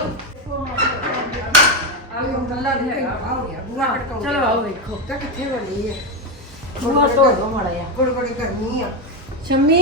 A: ਗੱਲਾਂ ਦੀ ਹੈਗਾ ਹੋ ਗਿਆ ਬੂਹਾ ਖੜਕਾਉਂਦੇ।
E: ਚਲੋ ਆਓ ਵੇਖੋ।
A: ਤਾਂ ਕਿੱਥੇ ਬਣੀ ਹੈ?
E: ਬੂਹਾ ਤੋੜ ਦੋ ਮਾੜਾ ਜਿਹਾ।
A: ਬੜੀ ਬੜੀ ਗਰਮੀ ਆ।
B: ਸ਼ੰਮੀ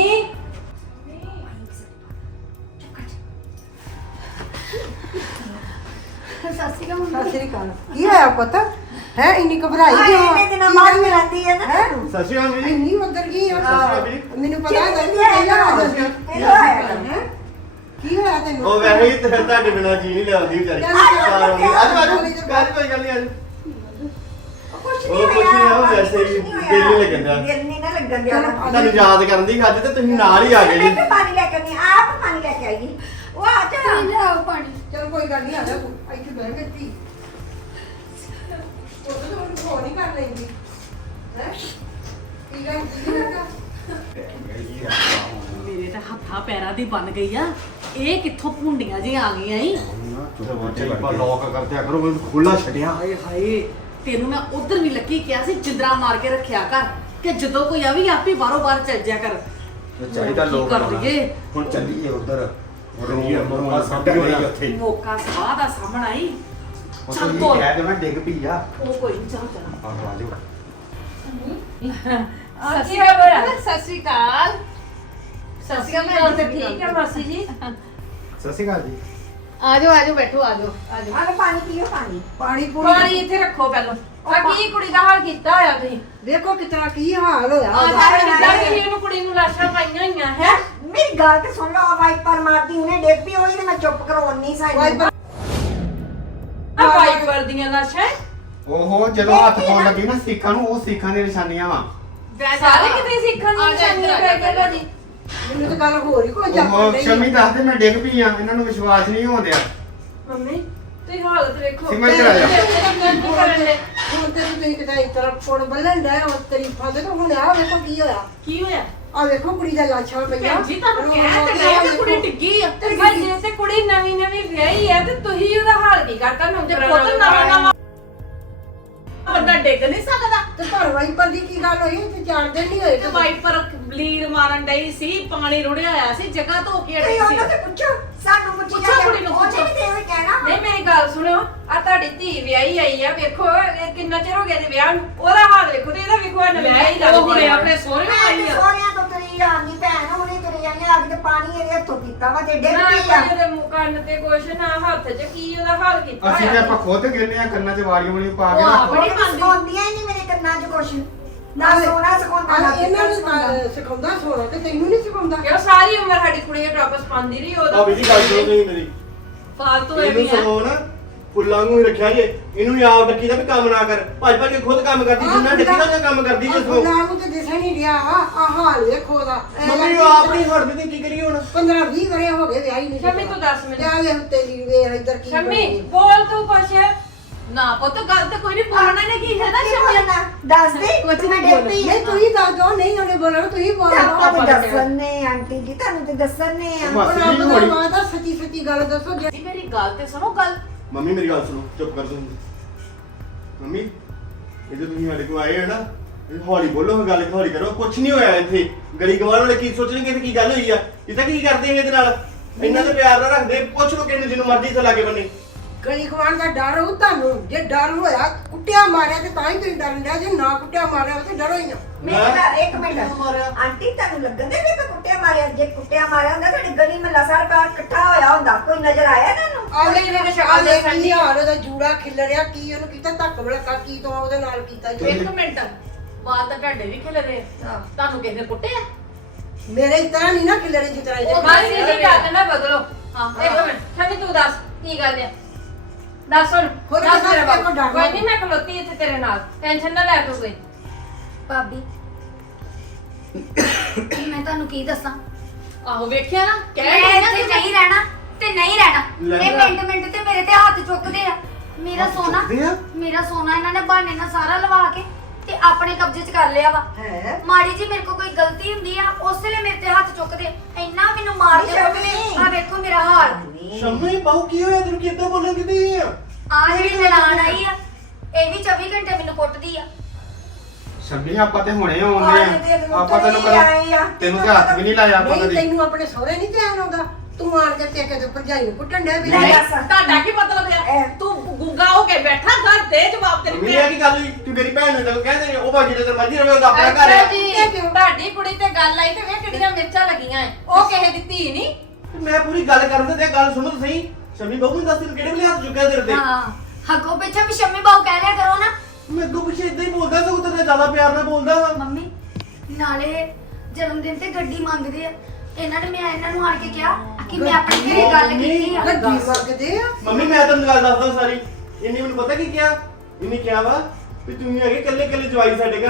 D: ਸਤਿ ਸ਼੍ਰੀ ਅਕਾਲ
A: ਸਤਿ
D: ਮੰਮੀ।
A: ਸ੍ਰੀ ਅਕਾਲ। ਕੀ ਹੋਇਆ ਪੁੱਤ? ਹੈ ਇੰਨੀ ਘਬਰਾਈ
F: ਆਏ
A: ਕਿਉਂ
F: ਇੰਨੇ
A: ਆ?
F: ਦਿਨਾਂ ਬਾਅਦ ਮਿਲਦੀ ਹੈ ਨਾ।
A: ਹੈਂ?
C: ਸਤਿ ਸ਼੍ਰੀ ਅਕਾਲ ਜੀ।
A: ਇੰਨੀ ਉਧਰ ਗਈ ਆ।
C: ਸਤਿ ਸ਼੍ਰੀ ਅਕਾਲ ਜੀ।
A: ਮੈਨੂੰ ਪਤਾ ਹੈ
F: ਕਿੱਥੇ
A: ਤੈਨੂੰ ਪਹਿਲਾਂ ਆ
F: ਆਇਆ?
A: ਜਾਂਦੀ।
F: ਪਹਿਲਾਂ ਆਇਆ ਕਰ।
A: ਹੈਂ? ਕੀ ਹੋਇਆ ਤੈਨੂੰ?
C: ਉਹ ਵੈਸੇ ਹੀ ਤੇ ਤੁਹਾਡੇ ਬਿਨਾਂ ਜੀ ਨਹੀਂ ਲਿਆਉਂਦੀ ਵਿਚਾਰੀ।
A: ਚੱਲ,
C: ਘਰ ਆਉਂਦੀ।
A: ਚੱਲ,
C: ਆਜੋ ਆਜੋ
A: ਚੱਲ, ਚੱਲ।
C: ਗੱਲ ਕੋਈ ਗੱਲ ਨਹੀਂ ਆਜੋ।
F: ਕੁਛ
C: ਉਹ ਕੁਛ ਨਹੀਂ ਆ, ਉਹ ਵੈਸੇ ਹੀ ਦਿਲ ਨਹੀਂ ਲੱਗਣ ਡਿਆ।
F: ਦਿਲ ਨਹੀਂ ਨਾ ਲੱਗਣ ਦਿਆ।
C: ਤੁਹਾਨੂੰ ਯਾਦ ਕਰਨ ਦੀ ਅੱਜ ਤੇ ਤੁਸੀਂ ਨਾਲ ਹੀ ਆ ਗਏ ਜੀ।
F: ਮੈਂ ਪਾਣੀ ਲੈ ਕੇ ਆਈ, ਆਪ ਪਾਣੀ ਲੈ ਕੇ ਆਈ। ਉਹ ਆ ਜਾ।
D: ਲਿਆਓ ਪਾਣੀ।
A: ਚਲ ਕੋਈ ਗੱਲ ਨਹੀਂ ਆ ਜਾ ਤੂੰ ਇੱਥੇ ਬਹਿ ਕੇ ਤੀ ਉਹ ਤਾਂ ਮੈਨੂੰ ਫੋਨ ਹੀ ਕਰ ਲੈਂਦੀ ਹੈ। ਕੀ ਗੱਲ ਕੀ ਲੱਗਾ?
E: ਮੇਰੇ ਤਾਂ ਹੱਥਾਂ ਪੈਰਾਂ ਦੀ ਬਣ ਗਈ ਆ। ਇਹ ਕਿੱਥੋਂ ਭੁੰਡੀਆਂ ਜੀ ਆ ਗਈਆਂ ਈ
C: ਚੱਲ ਲੋਕ ਕਰਦਿਆ ਕਰੋ ਮੈਨੂੰ ਖੁੱਲਾ ਛੱਡਿਆ
E: ਹਾਏ ਹਾਏ ਤੈਨੂੰ ਮੈਂ ਉਧਰ ਵੀ ਲੱਗੀ ਕਿਹਾ ਸੀ ਜਿੰਦਰਾ ਮਾਰ ਕੇ ਰੱਖਿਆ ਕਰ ਕਿ ਜਦੋਂ ਕੋਈ ਆਵੀ ਆਪੇ ਬਾਹਰੋਂ ਬਾਹਰ ਚੱਲ ਜਿਆ ਕਰ
G: ਚਾਹੀਦਾ
E: ਕੀ
G: ਲੋਕ
E: ਕਰ
G: ਲਾਉਣਾ।
E: ਲਈਏ?
G: ਹੁਣ ਚੱਲੀਏ ਉਧਰ
C: ਰੋਈਏ,
G: ਮੋਕਾ ਸੱਟ ਗਈ ਉੱਥੇ
E: ਮੌਕਾ ਸਵਾਹ ਦਾ ਸਾਹਮਣਾ ਹੀ
G: ਉਹ
E: ਚੱਲ
G: ਤਾਂ
E: ਤੋਰ।
G: ਇਹ ਕਹਿ ਦੇਣਾ ਡਿੱਗ ਪਈ ਆ
E: ਉਹ ਕੋਈ ਨਹੀਂ ਚੱਲ ਚੱਲ
G: ਆਹ ਆਜੋ
B: ਆ ਕੀ ਖਬਰ ਆ
E: ਸਤਿ ਸ਼੍ਰੀ ਅਕਾਲ ਸਤਿ ਸ਼੍ਰੀ ਅਕਾਲ
B: ਗੱਲ ਤੇ ਠੀਕ ਹੈ ਮਾਸੀ ਜੀ
G: ਸਤਿ ਸ਼੍ਰੀ ਅਕਾਲ ਜੀ
E: ਆਜੋ ਆਜੋ ਬੈਠੋ ਆਜੋ ਆਜੋ
F: ਆਹ ਲਓ ਪਾਣੀ ਪੀਓ ਪਾਣੀ
A: ਪਾਣੀ ਪੂਰੀ
B: ਪਾਣੀ ਇੱਥੇ ਰੱਖੋ ਪਹਿਲਾਂ ਆ ਕੀ ਕੁੜੀ ਦਾ ਹਾਲ ਕੀਤਾ ਹੋਇਆ ਤੁਸੀਂ
A: ਵੇਖੋ ਕਿਤਨਾ ਕੀ ਹਾਲ ਹੋਇਆ
B: ਆ
A: ਉਹਦਾ।
B: ਤਾਂ ਕਿੱਦਾਂ ਕਿ ਇਹਨੂੰ ਕੁੜੀ ਨੂੰ ਲਾਸ਼ਾਂ ਪਾਈਆਂ ਹੋਈਆਂ ਹੈ
F: ਮੇਰੀ ਗੱਲ ਤੇ ਸੁਣ ਲਓ ਵਾਈਪਰ ਮਾਰਦੀ ਉਹਨੇ ਡਿੱਗ ਪਈ ਹੋਈ ਤੇ ਮੈਂ ਚੁੱਪ ਕਰਵਾਉਣ ਨਹੀਂ ਸਾਈ
A: ਵਾਈਪਰ
B: ਆ ਵਾਈਪਰ ਦੀਆਂ ਲਾਸ਼ਾਂ
G: ਓਹੋ ਜਦੋਂ ਹੱਥ ਪਾਉਣ ਲੱਗੀ ਨਾ ਸਿੱਖਾਂ ਨੂੰ ਉਹ ਸਿੱਖਾਂ ਦੀਆਂ ਨਿਸ਼ਾਨੀਆਂ ਵਾ
B: ਸਾਰੇ ਕਿਤੇ ਸਿੱਖਣ ਦੀ ਨਿਸ਼ਾਨੀ ਪੈ ਗਈ ਭਾਜੀ
A: ਮੈਨੂੰ ਤਾਂ ਗੱਲ ਹੋਰ ਹੀ ਕੋਈ ਜਾਪਣ
G: ਉਹ
A: ਨਹੀਂ
G: ਸ਼ਮੀ ਦੱਸਦੇ ਮੈਂ ਡਿੱਗ ਪਈ ਆ ਇਹਨਾਂ ਨੂੰ ਵਿਸ਼ਵਾਸ ਨਹੀਂ ਹੋਣ ਡਿਆ
B: ਮੰਮੀ ਤੁਸੀਂ ਹਾਲਤ ਵੇਖੋ
G: ਸਿਮਰ ਇੱਧਰ ਆ ਜਾ।
B: ਕੀ ਕਰਨ ਦੇ
A: ਹੁਣ ਤੇ ਤੁਸੀਂ ਕਿਤੇ ਇਸ ਤਰ੍ਹਾਂ ਫੋਨ ਬੱਲਣ ਡਿਆ ਉਹ ਤਰੀਫਾਂ ਦੇ ਤਾਂ ਹੁਣ ਆ ਵੇਖੋ ਕੀ ਹੋਇਆ
E: ਕੀ ਹੋਇਆ
A: ਆ ਵੇਖੋ ਕੁੜੀ ਦਾ ਲਾਸ਼ਾਂ ਪਈਆਂ
E: ਭੈਣ ਜੀ ਤੁਹਾਨੂੰ ਕਹਿ ਤੇ ਲਿਆ ਕਿ ਕੁੜੀ ਡਿੱਗੀ ਆ
B: ਤੇ ਜੇ ਤੇ ਕੁੜੀ ਨਵੀਂ ਨਵੀਂ ਵਿਆਹੀ ਹੈ ਤੇ ਤੁਸੀਂ ਉਹਦਾ ਹਾਲ ਕੀ ਕਰਤਾ ਨੂੰ
E: ਤੇ ਪੁੱਤ ਨਵਾਂ ਨਵਾਂ ਬੰਦਾ ਡਿੱਗ ਨਹੀਂ ਸਕਦਾ
A: ਤੇ ਘਰ ਵਾਈਪਰ ਦੀ ਕੀ ਗੱਲ ਹੋਈ ਤੇ ਚਾਰ ਦਿਨ ਨਹੀਂ ਹੋਏ
E: ਤੇ ਵਾਈਪਰ ਬਲੀਡ ਮਾਰਨ ਡਈ ਸੀ ਪਾਣੀ ਰੁੜਿਆ ਹੋਇਆ ਸੀ ਜਗ੍ਹਾ ਧੋ ਕੇ
F: ਤੁਸੀਂ
E: ਅੜੀ ਸੀ
F: ਉਹਨਾਂ ਤੇ ਪੁੱਛੋ ਸਾਨੂੰ ਪੁੱਛੀ
E: ਪੁੱਛੋ
F: ਜਾਂਦੇ।
E: ਕੁੜੀ ਨੂੰ,
F: ਉਹਨੇ
E: ਪੁੱਛੋ।
F: ਵੀ ਤੇ ਇਹ ਕਹਿਣਾ ਵਾ।
B: ਨਹੀਂ ਮੇਰੀ ਗੱਲ ਸੁਣਿਓ ਆ ਤੁਹਾਡੀ ਧੀ ਵਿਆਹੀ ਆਈ ਆ ਵੇਖੋ ਇਹ ਕਿੰਨਾ ਚਿਰ ਹੋ ਗਿਆ ਤੇ ਵਿਆਹ ਨੂੰ ਉਹਦਾ ਹਾਲ ਵੇਖੋ ਤੇ ਇਹਦਾ ਵੇਖੋ ਆ ਨਵੀਂ ਵਿਆਹੀ
E: ਉਹ ਹੁਣੇ
B: ਲੱਗਦੀ ਆ
E: ਆਪਣੇ ਸਹੁਰੇ
F: ਮੈਂ
E: ਆਈ
F: ਤੇ
E: ਆ
F: ਸੋਹਣਿਆਂ ਤੋਂ ਤੇਰੀ ਆਂਦੀ ਭੈਣ ਹੁਣੇ ਤੁਰੀ ਆਈ ਆ ਕੇ ਪਾਣੀ ਇਹਦੇ ਹੱਥੋਂ ਪੀਤਾ ਵਾ ਤੇ ਡਿੱਗ
B: ਨਾ
F: ਪਈ ਆ
B: ਕੋਈ ਉਹਦੇ ਮੂੰਹ ਕੰਨ ਤੇ ਕੁਛ ਨਾ ਹੱਥ 'ਚ ਕੀ ਉਹਦਾ ਹਾਲ ਕੀਤਾ
G: ਅਸੀਂ ਤੇ
B: ਹੋਇਆ।
G: ਆਪਾਂ ਖੁਦ ਗਿਰਨੇ ਆ ਕੰਨਾਂ 'ਚ ਵਾਰੀਆਂ ਬਣੀ ਪਾ ਕੇ
E: ਉਹ
G: ਰੱਖੋ।
E: ਆਪ- ਬੜੀ
F: ਬੜੀ
E: ਮੰਨਦੀ।
F: ਸਿਖਾਉਂਦੀਆਂ ਹੀ ਨਹੀਂ ਮੇਰੇ ਕੰਨਾਂ 'ਚ ਕੁਛ ਨਾ
A: ਨਾਲੇ-
F: ਸੋਨਾ ਸਿਖਾਉਂਦਾ ਨਾ
A: ਆ ਇਹਨਾਂ ਨੂੰ
F: ਸਿਖਾਉਂਦਾ।
A: ਸਿਖਾ- ਸਿਖਾਉਂਦਾ ਸੋਣਾ ਤੇ ਤੈਨੂੰ ਨਹੀਂ ਸਿਖਾਉਂਦਾ
B: ਕਿਉਂ ਸਾਰੀ ਉਮਰ ਸਾਡੀ ਕੁੜੀ ਦੇ ਟਰਾਪਸ ਪਾਉਂਦੀ ਰਹੀ ਉਹਦਾ
C: ਭਾਬੀ ਦੀ ਗੱਲ ਸੁਣੋ ਤੁਸੀਂ ਮੇਰੀ
E: ਫਾਲਤੂ
C: ਇਹਨੂੰ
E: ਐਵੇਂ ਆ
C: ਸਗੋਂ ਨਾ ਫੁੱਲਾਂ ਨੂੰ ਹੀ ਰੱਖਿਆ ਜੇ ਇਹਨੂੰ ਵੀ ਆਪ ਰੱਖੀ ਦਾ ਵੀ ਕੰਮ ਨਾ ਕਰ ਭੱਜ ਭੱਜ ਕੇ ਖੁਦ ਕੰਮ ਕਰਦੀ ਜਿੰਨਾ ਡੱਕੀ ਦਾ ਉਹਦਾ ਕੰਮ ਕਰਦੀ ਜੇ ਸਗੋਂ
A: ਫੁੱਲਾਂ ਨੂੰ ਤੇ ਦਿਸਣ ਨਹੀਂ ਰਿਹਾ ਆ ਹਾਲ ਵੇਖੋ ਦਾ
C: ਮੰਮੀ ਉਹ ਆਪ ਨਹੀਂ ਹਟਦੀ ਤੇ ਕੀ ਕਰੀਏ ਹੁਣ
A: ਪੰਦਰਾਂ ਵੀਹ ਵਰੇ ਹੋ ਗਏ ਵਿਆਹੀ ਨਹੀਂ
B: ਸ਼ਮੀ ਤੂੰ ਦੱਸ ਮੈਨੂੰ।
A: ਆ ਵੇਖ ਤੇਰੀ ਵੇਖ ਇੱਧਰ ਕੀ
B: ਸ਼ਮੀ
A: ਬਣੀ।
B: ਬੋਲ ਤੂੰ ਕੁਛ
E: ਨਾ ਪੁੱਤ ਗੱਲ ਤੇ ਕੋਈ ਨਹੀਂ ਬੋਲਣਾ ਨੇ ਕੀ ਹੈ ਨਾ
F: ਕੀ
E: ਸ਼ਮੀ
F: ਬੋਲਣਾ? ਦੱਸ ਦੇ
E: ਕੁਛ ਨੀ
F: ਮੈਂ ਡਿੱਗ
E: ਬੋਲਣਾ।
F: ਪਈ ਆ।
A: ਨਹੀਂ ਤੂੰ ਹੀ ਦੱਸ ਦੋ ਨਹੀਂ ਉਹਨੇ ਬੋਲਣਾ ਤੂੰ ਹੀ ਬੋਲ
F: ਆਪਾਂ ਨੂੰ
E: ਆਪਾਂ ਨੂੰ
F: ਦੱਸਣ ਨੇ ਆਂਟੀ ਜੀ ਤੁਹਾਨੂੰ ਤੇ ਦੱਸਣ ਨੇ ਆ
G: ਮਾਸੀ
A: ਰੱਬ
G: ਜੀ
A: ਦਾ
G: ਹੋਈ
A: ਮਾਂ ਦਾ ਸੱਚੀ ਸੱਚੀ ਗੱਲ ਦੱਸੋ ਜੇ
E: ਜੀ ਮੇਰੀ ਗੱਲ ਤੇ ਸੁਣੋ ਗੱਲ
C: ਮੰਮੀ ਮੇਰੀ ਗੱਲ ਸੁਣੋ ਚੁੱਪ ਕਰ ਤੁਸੀਂ ਮੰਮੀ ਇਹ ਜੋ ਤੁਸੀਂ ਸਾਡੇ ਕੋਲ ਆਏ ਹੋ ਨਾ ਇਹ ਹੌਲੀ ਬੋਲੋ ਗੱਲ ਹੌਲੀ ਕਰੋ ਕੁਝ ਨਹੀਂ ਹੋਇਆ ਇੱਥੇ ਗਲੀ ਗਵਾਰ ਵਾਲੇ ਕੀ ਸੋਚਣਗੇ ਤੇ ਕੀ ਗੱਲ ਹੋਈ ਆ ਇਹ ਤਾਂ ਕੀ ਕਰਦੇ ਨੇ ਇਹਦੇ ਨਾਲ ਇੰਨਾ ਤੇ ਪਿਆਰ ਨਾਲ ਰੱਖਦੇ ਪੁੱਛ ਲੋ ਕਿੰਨੇ ਜਿਹਨੂੰ ਮਰਜ਼ੀ ਤੇ ਲਾਗੇ ਬੰਨੇ
A: ਗਲੀ ਖਵਾਨ ਦਾ ਡਰ ਹੋ ਤੁਹਾਨੂੰ ਜੇ ਡਰ ਹੋਇਆ ਕੁੱਟਿਆ ਮਾਰਿਆ ਤੇ ਤਾਂ ਹੀ ਤੁਸੀਂ ਡਰਨ ਡਿਆ ਜੇ ਨਾ ਕੁੱਟਿਆ ਮਾਰਿਆ ਤੇ ਡਰੋ ਹੀ ਨਾ
F: ਮੇਰੀ ਗੱਲ ਇੱਕ ਮਿੰਟ
C: ਕਿਉਂ ਮਾਰਿਆ?
F: ਆਂਟੀ ਤੁਹਾਨੂੰ ਲੱਗਣ ਦੇ ਵੀ ਮੈਂ ਕੁੱਟਿਆ ਮਾਰਿਆ ਜੇ ਕੁੱਟਿਆ ਮਾਰਿਆ ਹੁੰਦਾ ਤੁਹਾਡੀ ਗਲੀ ਮਹੱਲਾ ਸਾਰਾ ਬਾਹਰ ਇਕੱਠਾ ਹੋਇਆ ਹੁੰਦਾ ਕੋਈ ਨਜ਼ਰ ਆਇਆ ਤੁਹਾਨੂੰ
A: ਆਲੇ
B: ਉਹਦੇ
A: ਨੇ
B: ਸ਼ਕਲ
A: ਸ਼ਾਲੇ
B: ਦੇਖਣ
A: ਕੀ
B: ਦੀ।
A: ਹਾਲ ਉਹਦਾ ਜੂੜਾ ਖਿਲਰਿਆ ਕੀ ਉਹਨੂੰ ਕੀਤਾ ਧੱਕ ਬੜਕਾ ਕੀ ਤੋਂ ਉਹਦੇ ਨਾਲ ਕੀਤਾ ਜੀ
E: ਇੱਕ ਮਿੰਟ ਬਾਤ ਤਾਂ ਤੁਹਾਡੇ ਵੀ ਖਿਲ ਰਹੇ
A: ਹਾਂ।
E: ਤੁਹਾਨੂੰ ਕਿਸੇ ਨੇ ਕੁੱਟਿਆ
A: ਮੇਰੇ ਇਸ ਤਰ੍ਹਾਂ ਨਹੀਂ ਨਾ ਖਿਲਰੇ ਜਿਸ ਤਰ੍ਹਾਂ
E: ਉਹ
A: ਇਹਦੇ
B: ਮਾਸੀ ਜੀ ਗੱਲ ਨਾ ਬਦਲੋ
E: ਹਾਂ
B: ਇੱਕ ਮਿੰਟ ਸ਼ਮੀ ਤੂੰ ਦੱਸ ਕੀ ਗੱਲ ਹੈ ਦੱਸ ਹੁਣ
A: ਹੋਰ
B: ਦੱਸ
A: ਦੱਸ
B: ਮੇਰਾ
A: ਤੇਰੇ ਕੋਲ
B: ਬਾਬੂ।
A: ਡਰ
B: ਕੋਈ ਨਹੀਂ ਮੈਂ ਖਲੋਤੀ ਇੱਥੇ ਤੇਰੇ ਨਾਲ ਟੈਨਸ਼ਨ ਨਾ ਲੈ ਤੂੰ ਕੋਈ
D: ਭਾਬੀ ਮੈਂ ਤੁਹਾਨੂੰ ਕੀ ਦੱਸਾਂ
E: ਆਹੋ ਵੇਖਿਆ ਨਾ ਕਹਿ
D: ਮੈਂ
E: ਰਹੀ ਨਾ
D: ਇੱਥੇ
E: ਕਿ
D: ਨਹੀਂ ਰਹਿਣਾ ਤੇ ਨਹੀਂ ਰਹਿਣਾ
C: ਲੈ
D: ਇਹ
C: ਲੈ।
D: ਮਿੰਟ ਮਿੰਟ ਤੇ ਮੇਰੇ ਤੇ ਹੱਥ ਚੁੱਕਦੇ ਆ ਮੇਰਾ
C: ਹੱਥ
D: ਸੋਨਾ
C: ਚੁੱਕਦੇ ਆ?
D: ਮੇਰਾ ਸੋਨਾ ਇਹਨਾਂ ਨੇ ਬਹਾਨੇ ਨਾਲ ਸਾਰਾ ਲਵਾ ਕੇ ਤੇ ਆਪਣੇ ਕਬਜ਼ੇ 'ਚ ਕਰ ਲਿਆ ਵਾ
A: ਹੈ
D: ਮਾੜੀ ਜੀ ਮੇਰੇ ਕੋਲ ਕੋਈ ਗਲਤੀ ਹੁੰਦੀ ਆ ਉਸ ਵੇਲੇ ਮੇਰੇ ਤੇ ਹੱਥ ਚੁੱਕਦੇ ਇੰਨਾ ਮੈਨੂੰ ਮਾਰਦੇ
F: ਨਹੀਂ ਸ਼ਰਮੀ।
D: ਆ ਵੇਖੋ ਮੇਰਾ ਹਾਲ
C: ਸ਼ੰਮੀ ਬਾਹੂ ਕੀ ਹੋਇਆ ਤੈਨੂੰ ਕਿੱਦਾਂ ਬੋਲਣ ਕਿਤੇ ਆ
D: ਆ ਜਿਹੜੀ ਨਨਾਣ ਆਈ ਆ ਇਹ ਵੀ ਚੌਵੀ ਘੰਟੇ ਮੈਨੂੰ ਕੁੱਟਦੀ ਆ
G: ਸ਼ਮੀ ਆਪਾਂ ਤੇ ਹੁਣੇ ਆਉਂਦੇ
F: ਆਲੇ ਦੇ
G: ਆ
F: ਨੂੰ
G: ਆਪਾਂ ਤੈਨੂੰ
F: ਤੁਰੀ ਆਏ ਆ।
G: ਕਦੇ ਤੈਨੂੰ ਤੇ ਹੱਥ ਵੀ ਨਹੀਂ ਲਾਇਆ ਆਪਾਂ
A: ਨਹੀਂ
G: ਕਦੇ
A: ਤੈਨੂੰ ਆਪਣੇ ਸਹੁਰੇ ਨਹੀਂ ਧਿਆਨ ਆਉਂਦਾ ਤੂੰ ਆਣ ਕੇ ਟੇਕੇ ਤੇ ਭਰਜਾਈ ਨੂੰ ਕੁੱਟਣ ਡਿਆ ਵੀ
F: ਨਹੀਂ।
A: ਨਹੀਂ
F: ਦੱਸ।
E: ਤੁਹਾਡਾ ਕੀ ਮਤਲਬ ਆ
F: ਇਹ।
E: ਤੂੰ ਗੁੰਗਾ ਹੋ ਕੇ ਬੈਠਾ ਘਰ ਦੇ ਜਵਾਬ ਤੇਰੀ
C: ਮੰਮੀ ਇਹ ਕੀ ਗੱਲ ਹੋਈ ਤੂੰ ਮੇਰੀ ਭੈਣ ਨੂੰ ਤਾਂ ਕਹਿੰਦੇ ਉਹ ਭਾਜੀ ਦੇ ਮਰਜ਼ੀ ਰਵੇ ਉਹਦਾ ਆਪਣਾ ਘਰ
B: ਅੱਛਾ
C: ਹੈ
B: ਜੀ
A: ਇਹ ਕਿਉਂ?
B: ਤੁਹਾਡੀ ਕੁੜੀ ਤੇ ਗੱਲ ਆਈ ਤੇ ਵੇ ਕਿਹੜੀਆਂ ਮਿਰਚਾਂ ਲੱਗੀਆਂ ਐ ਉਹ ਕਿਸੇ ਦੀ ਧੀ ਨਹੀਂ
C: ਤੇ ਮੈਂ ਪੂਰੀ ਗੱਲ ਕਰਨ ਦੇ ਤੇ ਗੱਲ ਸੁਣੋ ਤਾਂ ਸਹੀ ਸ਼ਮੀ ਬਾਹੂ ਨੂੰ ਦੱਸ ਤੈਨੂੰ ਕਿਹੜੇ ਵੇਲੇ ਹੱਥ ਚੁੱਕਿਆ ਤੇਰੇ ਤੇ
D: ਹਾਂ ਹੱਗੋ ਪਿੱਛੇ ਵੀ ਸ਼ੰਮੀ ਬਾਉ ਕਹਿ ਲਿਆ ਕਰੋ ਨਾ
C: ਮੈਂ ਅੱਗੋਂ ਪਿੱਛੇ ਇਦਾਂ ਹੀ ਬੋਲਦਾ ਸਗੋਂ ਤੇਰੇ ਜ਼ਿਆਦਾ ਪਿਆਰ ਨਾਲ ਬੋਲਦਾ ਵਾ
D: ਮੰਮੀ ਨਾਲੇ ਜਨਮ ਦਿਨ ਤੇ ਗੱਡੀ ਮੰਗਦੇ ਆ ਇਹਨਾਂ ਨੇ ਮੈਂ ਇਹਨਾਂ ਨੂੰ ਆਣ ਕੇ ਕਿਹਾ ਕਿ ਮੈਂ ਆਪਣੀ ਘਰੇ ਗੱਲ ਕੀਤੀ ਆ
A: ਗੱਡੀ ਮੰਗਦੇ ਆ
C: ਮੰਮੀ ਮੈਂ ਤੈਨੂੰ ਗੱਲ ਦੱਸਦਾ ਸਾਰੀ ਇੰਨੀ ਮੈਨੂੰ ਪਤਾ ਕੀ ਕਿਹਾ ਇਹਨੇ ਕਿਹਾ ਵਾ ਵੀ ਤੁਸੀਂ ਹੈਗੇ ਕੱਲੇ ਕੱਲੇ ਜਵਾਈ ਸਾਡੇ ਘਰ ਦੇ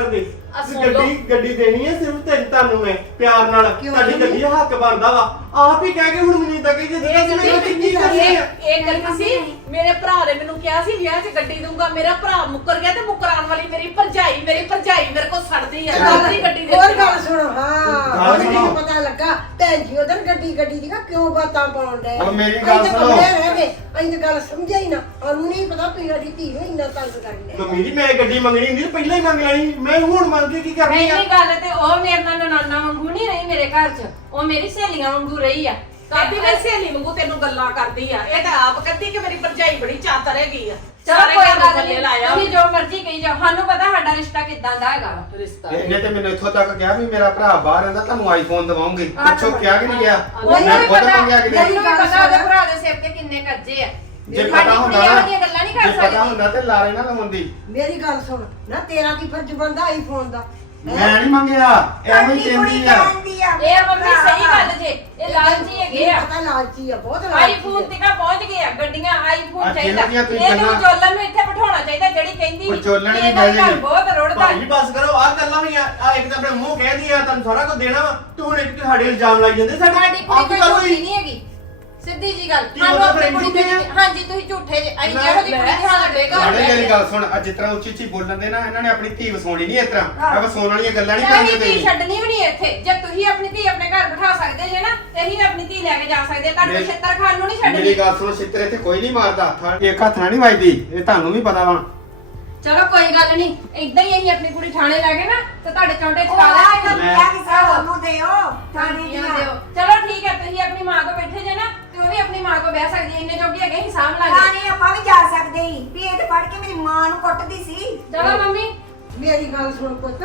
E: ਆ ਸੁਣ ਲਓ
C: ਗੱਡੀ ਗੱਡੀ ਦੇਣੀ ਹੈ ਸਿਰਫ ਤੈਨੂੰ ਤੁਹਾਨੂੰ ਮੈਂ ਪਿਆਰ ਨਾਲ
A: ਕਿਉਂ
C: ਤੁਹਾਡੀ
A: ਨਹੀਂ?
C: ਗੱਡੀ ਦਾ ਹੱਕ ਬਣਦਾ ਵਾ ਆਪ ਹੀ ਕਹਿ ਕੇ ਹੁਣ ਮੈਨੂੰ ਤਾਂ ਕਹੀ ਜਾਂਦੀ
E: ਇਹ
C: ਕਿ
E: ਗੱਡੀ
C: ਕੀ ਕਰਨੀ ਹੈ
E: ਇਹ ਗੱਡੀ ਸੀ ਮੇਰੇ ਭਰਾ ਨੇ ਮੈਨੂੰ ਕਿਹਾ ਸੀ ਵਿਆਹ 'ਚ ਗੱਡੀ ਦਊਂਗਾ ਮੇਰਾ ਭਰਾ ਮੁੱਕਰ ਗਿਆ ਤੇ ਮੁੱਕਰਾਉਣ ਵਾਲੀ ਮੇਰੀ ਭਰਜਾਈ ਮੇਰੀ ਭਰਜਾਈ ਮੇਰੇ ਕੋਲ ਸੜਦੀ ਆ ਆਪਣੀ ਗੱਡੀ ਦੇ
A: ਹੋਰ ਗੱਲ ਸੁਣੋ ਹਾਂ
G: ਗੱਲ
A: ਮੈਨੂੰ
G: ਸੁਣੋ।
A: ਪਤਾ ਲੱਗਾ ਭੈਣ ਜੀ ਉਹਦਨ ਗੱਡੀ ਗੱਡੀ ਦੀ ਕਿਉਂ ਬਾਤਾਂ ਪਾਉਣ ਡਏ
G: ਉਹ ਮੇਰੀ ਗੱਲ
A: ਅਸੀਂ ਤਾਂ
G: ਸੁਣੋ।
A: ਕਮਰੇ ਰਹਿ ਗਏ ਅਸੀਂ ਤਾਂ ਗੱਲ ਸਮਝਿਆ ਹੀ ਨਾ ਸਾਨੂੰ ਨਹੀਂ ਪਤਾ ਤੁਸੀਂ ਸਾਡੀ ਧੀ ਨੂੰ ਇੰਨਾ ਤੰਗ ਕਰਦੇ
C: ਮੰਮੀ ਜੀ ਮੈਂ ਗੱਡੀ ਮੰਗਣੀ ਹੁੰਦੀ ਤਾਂ ਪਹਿਲਾਂ ਹੀ ਮੰਗ ਲੈਣੀ ਮੈਂ ਹੁਣ ਮੰਗ ਕੇ ਕੀ ਕਰਨੀ ਆ
B: ਪਹਿਲੀ ਗੱਲ ਤੇ ਉਹ ਮੇਰੇ ਨਾਲ ਨਨਾਨਾ ਵਾਂਗੂ ਨਹੀਂ ਰਹੀ ਮੇਰੇ ਘਰ 'ਚ ਉਹ ਮੇਰੀ ਸਹੇਲੀਆਂ ਵਾਂਗੂ ਰਹੀ ਆ
E: ਕਾਦੀ ਮੈਂ ਸਹੇਲੀ ਵਾਂਗੂ ਤੈਨੂੰ ਗੱਲਾਂ ਕਰਦੀ ਆ ਇਹ ਤਾਂ ਆਪ ਕਹਿੰਦੀ ਕਿ ਮੇਰੀ ਭਰਜਾਈ ਬੜੀ ਚਾਤਰ ਹੈਗੀ ਆ
B: ਚਲੋ
E: ਸਾਰੇ
B: ਕੋਈ
E: ਘਰ ਨੂੰ
B: ਗੱਲ
E: ਥੱਲੇ
B: ਨਹੀਂ
E: ਲਾਇਆ
B: ਤੁਸੀਂ ਜੋ ਮਰਜ਼ੀ ਕਹੀ ਜਾਓ ਸਾਨੂੰ ਪਤਾ ਸਾਡਾ ਰਿਸ਼ਤਾ ਕਿੱਦਾਂ ਦਾ ਹੈਗਾ ਵਾ।
E: ਰਿਸ਼ਤਾ
G: ਇਹਨੇ ਤੇ ਮੈਨੂੰ ਇੱਥੋਂ ਤੱਕ ਕਿਹਾ ਵੀ ਮੇਰਾ ਭਰਾ ਬਾਹਰ ਰਹਿੰਦਾ ਤੁਹਾਨੂੰ ਆਈਫੋਨ ਦਵਾਉਂਗੇ ਪਿੱਛੋਂ ਕਿਹਾ ਕਿ ਨਹੀਂ ਗਿਆ
B: ਉਹਨੂੰ
G: ਮੈਂ
B: ਵੀ
G: ਖੁਦ
B: ਪਤਾ
G: ਮੰਗਿਆ ਕਿ ਨਹੀਂ
B: ਮੈਨੂੰ ਵੀ ਪਤਾ ਉਹਦੇ ਭਰਾ ਦੇ ਸਿਰ ਤੇ ਕਿੰਨੇ ਕਰਜ਼ੇ ਆ
G: ਜੇ
B: ਸਾਡੀ
G: ਪਤਾ ਹੁੰਦਾ
B: ਕੁੜੀ ਇਹੋ
G: ਨਾ
B: ਜਿਹੀਆਂ ਗੱਲਾਂ ਨਹੀਂ
G: ਜੇ
B: ਕਰ
G: ਪਤਾ
B: ਸਕਦੀ
G: ਹੁੰਦਾ ਤੇ ਲਾਰੇ ਨਾ ਲਵਾਉਂਦੀ
A: ਮੇਰੀ ਗੱਲ ਸੁਣ ਨਾ ਤੇਰਾ ਕੀ ਫਰਜ਼ ਬਣਦਾ ਆਈਫੋਨ ਦਾ
G: ਮੈਂ ਨਹੀਂ ਮੰਗਿਆ ਐਵੇਂ ਹੀ ਕਹਿੰਦੀ ਆ
B: ਇਹ ਮੰਮੀ ਸਹੀ ਗੱਲ ਜੇ ਇਹ ਲਾਲਚੀ ਹੈਗੇ ਆ
A: ਪਤਾ ਲਾਲਚੀ ਆ ਬਹੁਤ ਲਾਲਚੀ
B: ਆਈਫੋਨ
A: ਆ।
B: ਤੱਕ ਪਹੁੰਚ ਗਏ ਆ ਗੱਡੀਆਂ ਆਈਫੋਨ
G: ਆ
B: ਚਾਹੀਦਾ
G: ਜਿਹੜੀਆਂ ਤੁਸੀਂ
B: ਇਹਨੂੰ
G: ਗੱਲਾਂ-
B: ਵਿਚੋਲਨ ਨੂੰ ਇੱਥੇ ਬਿਠਾਉਣਾ ਚਾਹੀਦਾ ਜਿਹੜੀ ਕਹਿੰਦੀ
G: ਵਿਚੋਲਣ
B: ਕਿ
G: ਵੀ
B: ਇਹਦਾ
G: ਬਹਿ
B: ਘਰ
G: ਜਾਏ।
B: ਬਹੁਤ ਰੁੜਦਾ
C: ਭਾਈ ਬਸ ਕਰੋ ਆਹ ਗੱਲਾਂ ਹੋਈਆਂ ਆ ਇੱਕ ਤਾਂ ਆਪਣੇ ਮੂੰਹ ਕਹਿਦੀ ਆ ਤੁਹਾਨੂੰ ਸਾਰਾ ਕੁਝ ਦੇਣਾ ਵਾ ਤੂੰ ਹੁਣ ਇੱਕ ਸਾਡੇ ਇਲਜ਼ਾਮ ਲਾਈ ਜਾਂਦੇ
B: ਸਾਡੀ
C: ਸਾਡੇ
B: ਕੁੜੀ
C: ਆਪ
B: ਕੋਈ
C: ਗੱਲ
B: ਝੂਠੀ
C: ਹੋਈ
B: ਨਹੀਂ ਹੈਗੀ ਸਿੱਧੀ ਜੀ ਗੱਲ
C: ਕੀ
B: ਸਾਨੂੰ
C: ਉਹਦਾ
B: ਆਪਣੀ
C: friend
B: ਕੁੜੀ
C: ਝੂਠੇ
B: ਤੇ
C: ਆ?
B: ਹਾਂਜੀ ਤੁਸੀਂ ਝੂਠੇ ਜੇ ਅਸੀਂ
C: ਮੈਂ-
B: ਜਿਹੋ ਜਿਹੀ ਕੁੜੀ
E: ਮੈਂ-
B: ਸਾਡੇ ਘਰ
G: ਸਾਡੇ
B: ਲੈ
G: ਵਾਲੀ
B: ਕੇ
G: ਗੱਲ ਸੁਣ ਅੱਜ ਜਿਸ ਤਰ੍ਹਾਂ ਉੱਚੀ ਉੱਚੀ ਬੋਲਣ ਦੇ ਨਾ ਇਹਨਾਂ ਨੇ ਆਪਣੀ ਧੀ ਵਸਾਉਣੀ ਨਹੀਂ ਇਸ ਤਰ੍ਹਾਂ ਇਹ ਵਸਾਉਣ ਵਾਲੀਆਂ ਗੱਲਾਂ ਨਹੀਂ
B: ਅਸੀਂ
G: ਕਰਦੇ
B: ਧੀ ਛੱਡਣੀ ਵੀ ਨਹੀਂ ਇੱਥੇ ਜੇ ਤੁਸੀਂ ਆਪਣੀ ਧੀ ਆਪਣੇ ਘਰ ਬਿਠਾ ਸਕਦੇ ਜੇ ਨਾ ਤੇ ਅਸੀਂ ਵੀ ਆਪਣੀ ਧੀ ਲੈ ਕੇ ਜਾ ਸਕਦੇ ਤੁਹਾਨੂੰ
G: ਮੇਰੀ-
B: ਛਿੱਤਰ ਖਾਣ ਨੂੰ ਨਹੀਂ ਛੱਡਣੀ
G: ਮੇਰੀ ਗੱਲ ਸੁਣੋ ਛਿੱਤਰ ਇੱਥੇ ਕੋਈ ਨਹੀਂ ਮਾਰਦਾ ਥਾਂ- ਇੱਕ ਹੱਥ ਨਾਲ ਨਹੀਂ ਵੱਜਦੀ ਇਹ ਤੁਹਾਨੂੰ ਵੀ ਪਤਾ ਵਾ
B: ਚਲੋ ਕੋਈ ਗੱਲ ਨਹੀਂ ਇਦਾਂ ਹੀ ਅਸੀਂ ਆਪਣੀ ਕੁੜੀ ਥਾਣੇ ਲੈ ਗਏ ਨਾ ਤੇ ਤੁਹਾਡੇ ਚੌਂਡੇ
F: ਉਹ
B: ਚਕਾ
F: ਆ
B: ਲਾਂਗੇ
F: ਤਾਂ ਕਿਹਾ ਕਿਸੇ ਹੋਰ ਨੂੰ ਦਿਓ ਥਾਣੇ
B: ਹਾਂਜੀ,
F: ਦੀਆਂ
B: ਦਿਓ। ਚਲੋ ਠੀਕ ਹੈ ਤੁਸੀਂ ਆਪਣੀ ਮਾਂ ਕੋ ਬੈਠੇ ਜੇ ਨਾ ਤੇ ਉਹ ਵੀ ਆਪਣੀ ਮਾਂ ਕੋ ਬਹਿ ਸਕਦੀ ਹੈ ਇੰਨੇ ਜੋਗੀ ਹੈਗੇ ਹੀ ਸਾਂਭ ਲਾਂਗੇ
F: ਥਾਣੇ ਆਪਾਂ ਵੀ ਜਾ ਸਕਦੇ ਸੀ ਵੀ ਇਹ ਤੇ ਫੜ ਕੇ ਮੇਰੀ ਮਾਂ ਨੂੰ ਕੁੱਟਦੀ ਸੀ
B: ਚਲੋ ਮੰਮੀ
A: ਮੇਰੀ ਗੱਲ ਸੁਣ ਪੁੱਤ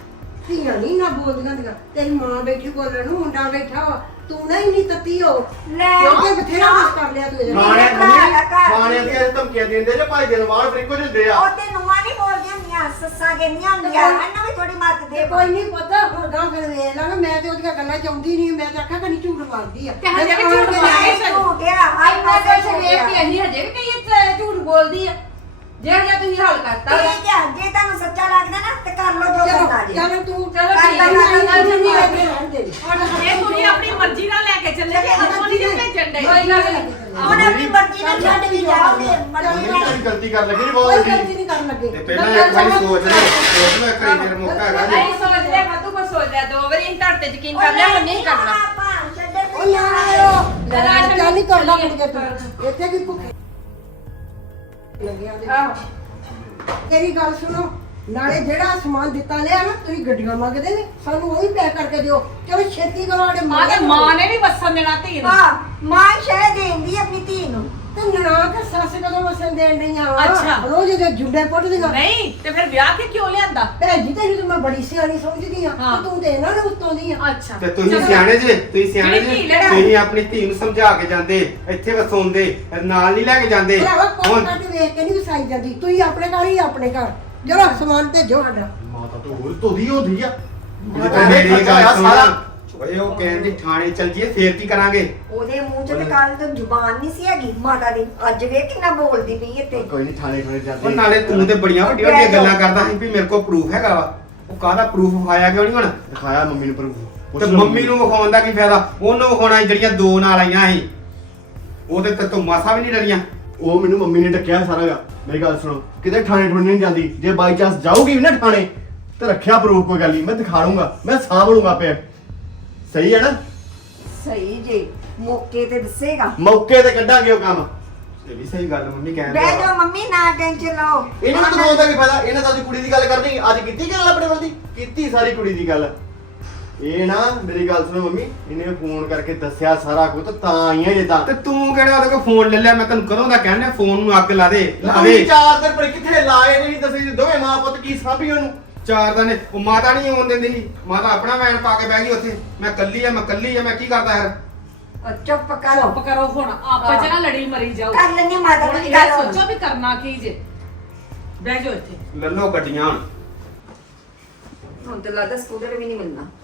A: ਧੀਆਂ ਨਹੀਂ ਨਾ ਬੋਲਦੀਆਂ ਦੀਆਂ ਤੇਰੀ ਮਾਂ ਬੈਠੀ ਬੋਲਣ ਨੂੰ ਮੁੰਡਾ ਬੈਠਾ ਵਾ ਤੂੰ ਨਾ ਇੰਨੀ ਤੱਤੀ ਹੋ
F: ਲੈ
A: ਕਿਉਂਕਿ ਬਥੇਰਾ ਕੁਝ ਕਰ ਲਿਆ ਤੂੰ ਇਹਦੇ ਨਾਲ।
C: ਥਾਣੇ
F: ਭਰਾ ਦਾ ਘਰ
C: ਥਾਣੇ
F: ਸੀ।
C: ਦੀਆਂ ਧਮਕੀਆਂ ਦਿੰਦੇ ਜੇ ਭਾਈ ਦੇ ਨਵਾਲ ਫਰੀਕੋ ਦਿੰਦੇ ਆ
F: ਉਹ ਤੇ ਨੂੰਹਾਂ ਨਹੀਂ ਬੋਲਦੀਆਂ ਹੁੰਦੀਆਂ ਸੱਸਾਂ ਕਹਿੰਦੀਆਂ ਹੁੰਦੀਆਂ ਇਹਨਾਂ ਵੀ ਥੋੜੀ ਮੱਤ ਦੇ
A: ਤੇ ਕੋਈ ਨਹੀਂ ਪਤਾ ਹੁਣ ਗਾਂ ਫਿਰ ਵੇਖ ਲਾਂਗੇ ਮੈਂ ਤੇ ਉਹਦੀਆਂ ਗੱਲਾਂ ਚਾਹੁੰਦੀ ਨਹੀਂ ਮੈਂ ਤਾਂ ਆਖਿਆ ਕਿ ਨਹੀਂ ਝੂਠ ਮਾਰਦੀ ਆ
B: ਤੇ ਹਜੇ ਵੀ
A: ਮੈਂ
B: ਝੂਠ
A: ਤਾਂ
B: ਮਾਰਦੀ
A: ਆਣ ਕੇ
F: ਝੂਠਿਆ ਹਾਈ
B: ਇੰਨਾ ਕੁਝ ਵੇਖ ਕੇ ਅਸੀਂ ਹਜੇ ਵੀ ਕਹੀਏ ਝੂਠ ਬੋਲਦੀ ਆ ਜਿਹੜਾ ਜਿਹਾ ਤੁਸੀਂ ਹੱਲ ਕਰਤਾ ਵਾ।
F: ਠੀਕ ਹੈ ਜੇ ਤੁਹਾਨੂੰ ਸੱਚਾ ਲੱਗਦਾ ਨਾ ਤੇ ਕਰ ਲਓ ਜੋ
A: ਚਲੋ
F: ਕਰਨਾ ਜੀ
A: ਚਲੋ ਤੂੰ
B: ਚਲੋ
F: ਠੀਕ ਹੈ,
A: ਨਹੀਂ
F: ਠੀਕ ਹੈ।
A: ਰਹਿਣ ਦੇ
E: ਇਹ ਤੁਸੀਂ ਆਪਣੀ ਮਰਜ਼ੀ ਨਾਲ ਲੈ ਕੇ ਚੱਲੇ ਜੇ ਆਪਾਂ ਨਹੀਂ ਭੇਜਣ ਦੇ
B: ਕੋਈ ਗੱਲ ਨਹੀਂ
F: ਹੁਣ ਆਪਣੀ ਮਰਜ਼ੀ ਨਾਲ ਛੱਡ ਵੀ ਜਾਓਗੇ ਮਰਜ਼ੀ
C: ਮੰਮੀ
F: ਨਾਲ
C: ਤੁਸੀਂ ਗਲਤੀ ਕਰ ਲੱਗੀ
A: ਕੋਈ
C: ਬਹੁਤ
A: ਗਲਤੀ
C: ਵੱਡੀ
A: ਨਹੀਂ ਕਰਨ ਲੱਗੇ
G: ਤੇ ਪਹਿਲਾਂ ਇੱਕ ਵਾਰੀ ਸੋਚ ਲਓ ਸੋਚ ਲਓ ਇੱਕ ਵਾਰੀ ਫਿਰ ਮੌਕਾ ਹੈਗਾ ਜੀ
B: ਅਸੀਂ ਸੋਚ ਲਿਆ ਮੈਂ ਤੂੰ ਕੋ ਸੋਚ ਲਿਆ ਦੋ ਵਾਰੀ ਅਸੀਂ ਤੁਹਾਡੇ ਤੇ ਯਕੀਨ ਕਰ ਲਿਆ ਹੁਣ ਨਹੀਂ ਕਰਨਾ
F: ਆਪਾਂ ਛੱਡਣ
A: ਉਹ ਨਾ ਆਇਓ
B: ਰਾਸ਼ਨ
A: ਚੱਲ ਨਹੀਂ ਕਰਨਾ
B: ਚੱਲੀਏ।
A: ਕੁਝ ਤੂੰ ਇੱਥੇ ਕੀ ਭੁੱਖੇ ਲੱਗਿਆ ਉਹਦੇ।
B: ਆਹੋ
A: ਤੇਰੀ ਗੱਲ ਸੁਣੋ ਨਾਲੇ ਜਿਹੜਾ ਸਮਾਨ ਦਿੱਤਾ ਲਿਆ ਨਾ ਤੁਸੀਂ ਗੱਡੀਆਂ ਮੰਗਦੇ ਨੇ ਸਾਨੂੰ ਉਹ ਵੀ ਪੈਕ ਕਰਕੇ ਦਿਓ ਚਲੋ ਛੇਤੀ ਕਰੋ ਆਡੇ
E: ਮਾਂ ਤੇ ਮਾਂ ਨੇ ਨਹੀਂ ਵਸਣ ਦੇਣਾ ਧੀ ਨੂੰ
F: ਹਾਂ ਮਾਂ ਸ਼ਾਇਦ ਦੇਂਦੀ ਆਪਣੀ ਧੀ ਨੂੰ
A: ਤੇ ਨਣਾ ਤੇ ਸੱਸ ਕਦੋਂ ਵਸਣ ਦੇਣ ਡਈਆਂ ਵਾਂ?
E: ਅੱਛਾ।
A: ਰੋਜ਼ ਦੇ ਜੁੰਡੇ ਪੁੱਟਦੀਆਂ
E: ਨਹੀਂ ਤੇ ਫਿਰ ਵਿਆਹ ਕੇ ਕਿਉਂ ਲਿਆਂਦਾ
A: ਭੈਣ ਜੀ ਤੈਨੂੰ ਤਾਂ ਮੈਂ ਬੜੀ ਸਿਆਣੀ ਸਮਝਦੀ ਆ
E: ਹਾਂ।
A: ਤੂੰ ਤੇ ਇਹਨਾਂ ਨੂੰ ਉੱਤੋਂ ਦੀ ਆ
E: ਅੱਛਾ
G: ਤੇ ਤੁਸੀਂ ਸਿਆਣੇ ਜੇ ਤੁਸੀਂ ਸਿਆਣੇ
E: ਜਿਹੜੀ
G: ਜੇ
E: ਧੀ ਲੈਣਾ।
G: ਤੁਸੀਂ ਆਪਣੀ ਧੀ ਨੂੰ ਸਮਝਾ ਕੇ ਜਾਂਦੇ ਇੱਥੇ ਵਸਾਉਂਦੇ ਨਾਲ ਨਹੀਂ ਲੈ ਕੇ ਜਾਂਦੇ
A: ਭਰਾਵਾ ਕੋਈ
G: ਹੁਣ
A: ਕੱਟ ਵੇਖ ਕੇ ਨਹੀਂ ਵਸਾਈ ਜਾਂਦੀ ਤੁਸੀਂ ਆਪਣੇ ਘਰ ਹੀ ਆਪਣੇ ਘਰ ਜਰਾ ਸਮਾਨ ਭੇਜੋ ਸਾਡਾ
C: ਮਾਤਾ ਤੋਂ ਹੋਰ ਤੋਦੀ ਹੁੰਦੀ ਆ
G: ਤੇ ਮੇਰੀ ਗੱਲ ਸੁਣ ਓਏ ਉਹ ਕਹਿੰਦੀ ਥਾਣੇ ਚੱਲ ਜੀਏ ਫੇਰ ਕੀ ਕਰਾਂਗੇ
F: ਉਹਦੇ ਮੂੰਹ 'ਚ ਤੇ ਕੱਲ ਤੋਂ ਜ਼ੁਬਾਨ ਨਹੀਂ ਸੀ ਹੈਗੀ ਮਾਤਾ ਦੀ ਅੱਜ ਵੇਖ ਕਿੰਨਾ ਬੋਲਦੀ ਪਈ ਇੱਥੇ
C: ਕੋਈ ਨਹੀਂ ਥਾਣੇ ਖੜੇ
G: ਉਹ
C: ਜਾਂਦੇ
G: ਨਾਲੇ ਤੂੰ ਤੇ ਬੜੀਆਂ ਵੱਡੀਆਂ ਵੱਡੀਆਂ ਗੱਲਾਂ ਕਰਦਾ ਸੀ ਵੀ ਮੇਰੇ ਕੋਲ ਪ੍ਰੂਫ ਹੈਗਾ ਵਾ ਉਹ ਕਾਹਦਾ ਪ੍ਰੂਫ ਆਇਆ ਕਿਉਂ ਨਹੀਂ ਹੁਣ
C: ਦਿਖਾਇਆ ਮੰਮੀ ਨੂੰ ਪਰ
G: ਤੇ ਮੰਮੀ ਨੂੰ ਵਿਖਾਉਣ ਦਾ ਕੀ ਫਾਇਦਾ ਉਹਨੂੰ ਵਿਖਾਉਣਾ ਸੀ ਜਿਹੜੀਆਂ ਦੋ ਨਾਲ ਆਈਆਂ ਸੀ ਉਹਦੇ ਤੇ ਤੂੰ ਮਾਸਾ ਵੀ ਨਹੀਂ ਡਰੀਆਂ
C: ਉਹ ਮੈਨੂੰ ਮੰਮੀ ਨੇ ਡੱਕਿਆ ਸਾਰਾ ਗਾ ਮੇਰੀ ਗੱਲ ਸੁਣੋ ਕਿਤੇ ਥਾਣੇ ਠੁਣੇ ਨਹੀਂ ਜਾਂਦੀ ਜੇ ਬਾਈ ਚਾਂਸ ਜਾਊਗੀ ਵੀ ਨਾ ਥਾਣੇ ਤੇ ਰੱਖਿਆ ਪ੍ਰੂਫ ਕੋਈ ਗੱਲ ਨਹੀਂ ਮੈਂ ਦਿਖਾ ਲੂੰਗਾ ਮੈਂ ਸਾਂਭ ਲੂੰਗਾ ਪਿਆ ਸਹੀ ਹੈ ਨਾ
F: ਸਹੀ ਜੇ ਮੌਕੇ ਤੇ ਦੱਸੇਗਾ
C: ਮੌਕੇ ਤੇ ਕੱਢਾਂਗੇ ਉਹ ਕੰਮ
G: ਇਹ ਵੀ ਸਹੀ ਗੱਲ ਮੰਮੀ ਕਹਿੰਦੇ
F: ਬਹਿ ਜਾਓ ਮੰਮੀ ਨਾ ਟੈਨਸ਼ਨ ਲਓ
C: ਇਹਨਾਂ ਨੂੰ ਦਿਖਾਉਣ ਦਾ ਕੀ ਫਾਇਦਾ ਇਹਨਾਂ ਤਾਂ ਅੱਜ ਕੁੜੀ ਦੀ ਗੱਲ ਕਰਨੀ ਅੱਜ ਕੀਤੀ ਗੱਲ ਆਪਣੇ ਵੱਲ ਦੀ ਕੀਤੀ ਸਾਰੀ ਕੁੜੀ ਦੀ ਗੱਲ ਇਹ ਨਾ ਮੇਰੀ ਗੱਲ ਸੁਣੋ ਮੰਮੀ ਇਹਨੇ ਫੋਨ ਕਰਕੇ ਦੱਸਿਆ ਸਾਰਾ ਕੁਝ ਤਾਂ ਆਈਆਂ ਜੇ ਤਾਂ
G: ਤੇ ਤੂੰ ਕਿਹੜਾ ਉਹਦੇ ਕੋਲ ਫੋਨ ਲੈ ਲਿਆ ਮੈਂ ਤੈਨੂੰ ਕਦੋਂ ਦਾ ਕਹਿੰਦਾ ਫੋਨ ਨੂੰ ਅੱਗ ਲਾ ਦੇ ਲਾਵੇ
C: ਤੁਸੀਂ ਚਾਰ ਦਿਨ ਪਰ ਕਿੱਥੇ ਲਾਏ ਨਹੀਂ ਦੱਸੀ ਦੋਵੇਂ ਮਾਂ ਪੁੱਤ ਕੀ ਸਾਂਭੀ ਉਹਨੂੰ
G: ਚਾਰ ਦਿਨ ਉਹ ਮਾਤਾ ਨਹੀਂ ਆਉਣ ਦਿੰਦੀ ਸੀ ਮਾਤਾ ਆਪਣਾ ਵੈਨ ਪਾ ਕੇ ਬਹਿ ਗਈ ਉੱਥੇ ਮੈਂ ਕੱਲੀ ਆ ਮੈਂ ਕੱਲੀ ਆ ਮੈਂ ਕੀ ਕਰਦਾ ਯਾਰ
F: ਉਹ ਚੁੱਪ ਕਰੋ
E: ਚੁੱਪ ਕਰੋ ਹੁਣ ਆਪਸ ਚ ਨਾ ਲੜੀ ਮਰੀ ਜਾਓ
F: ਕਰ ਲੈਣੀ ਮਾਤਾ
E: ਹੁਣ
F: ਦੀ
E: ਇਹ
F: ਗੱਲ
E: ਸੋਚੋ ਵੀ ਕਰਨਾ ਕੀ ਜੇ ਬਹਿ ਜਾਓ ਇੱਥੇ
G: ਲੱਲੋ ਗੱਡੀਆਂ ਹੁਣ
F: ਹੁਣ ਤੇ ਲੱਗਦਾ ਸਕੂਟਰ ਵੀ ਨਹੀਂ ਮਿਲਣਾ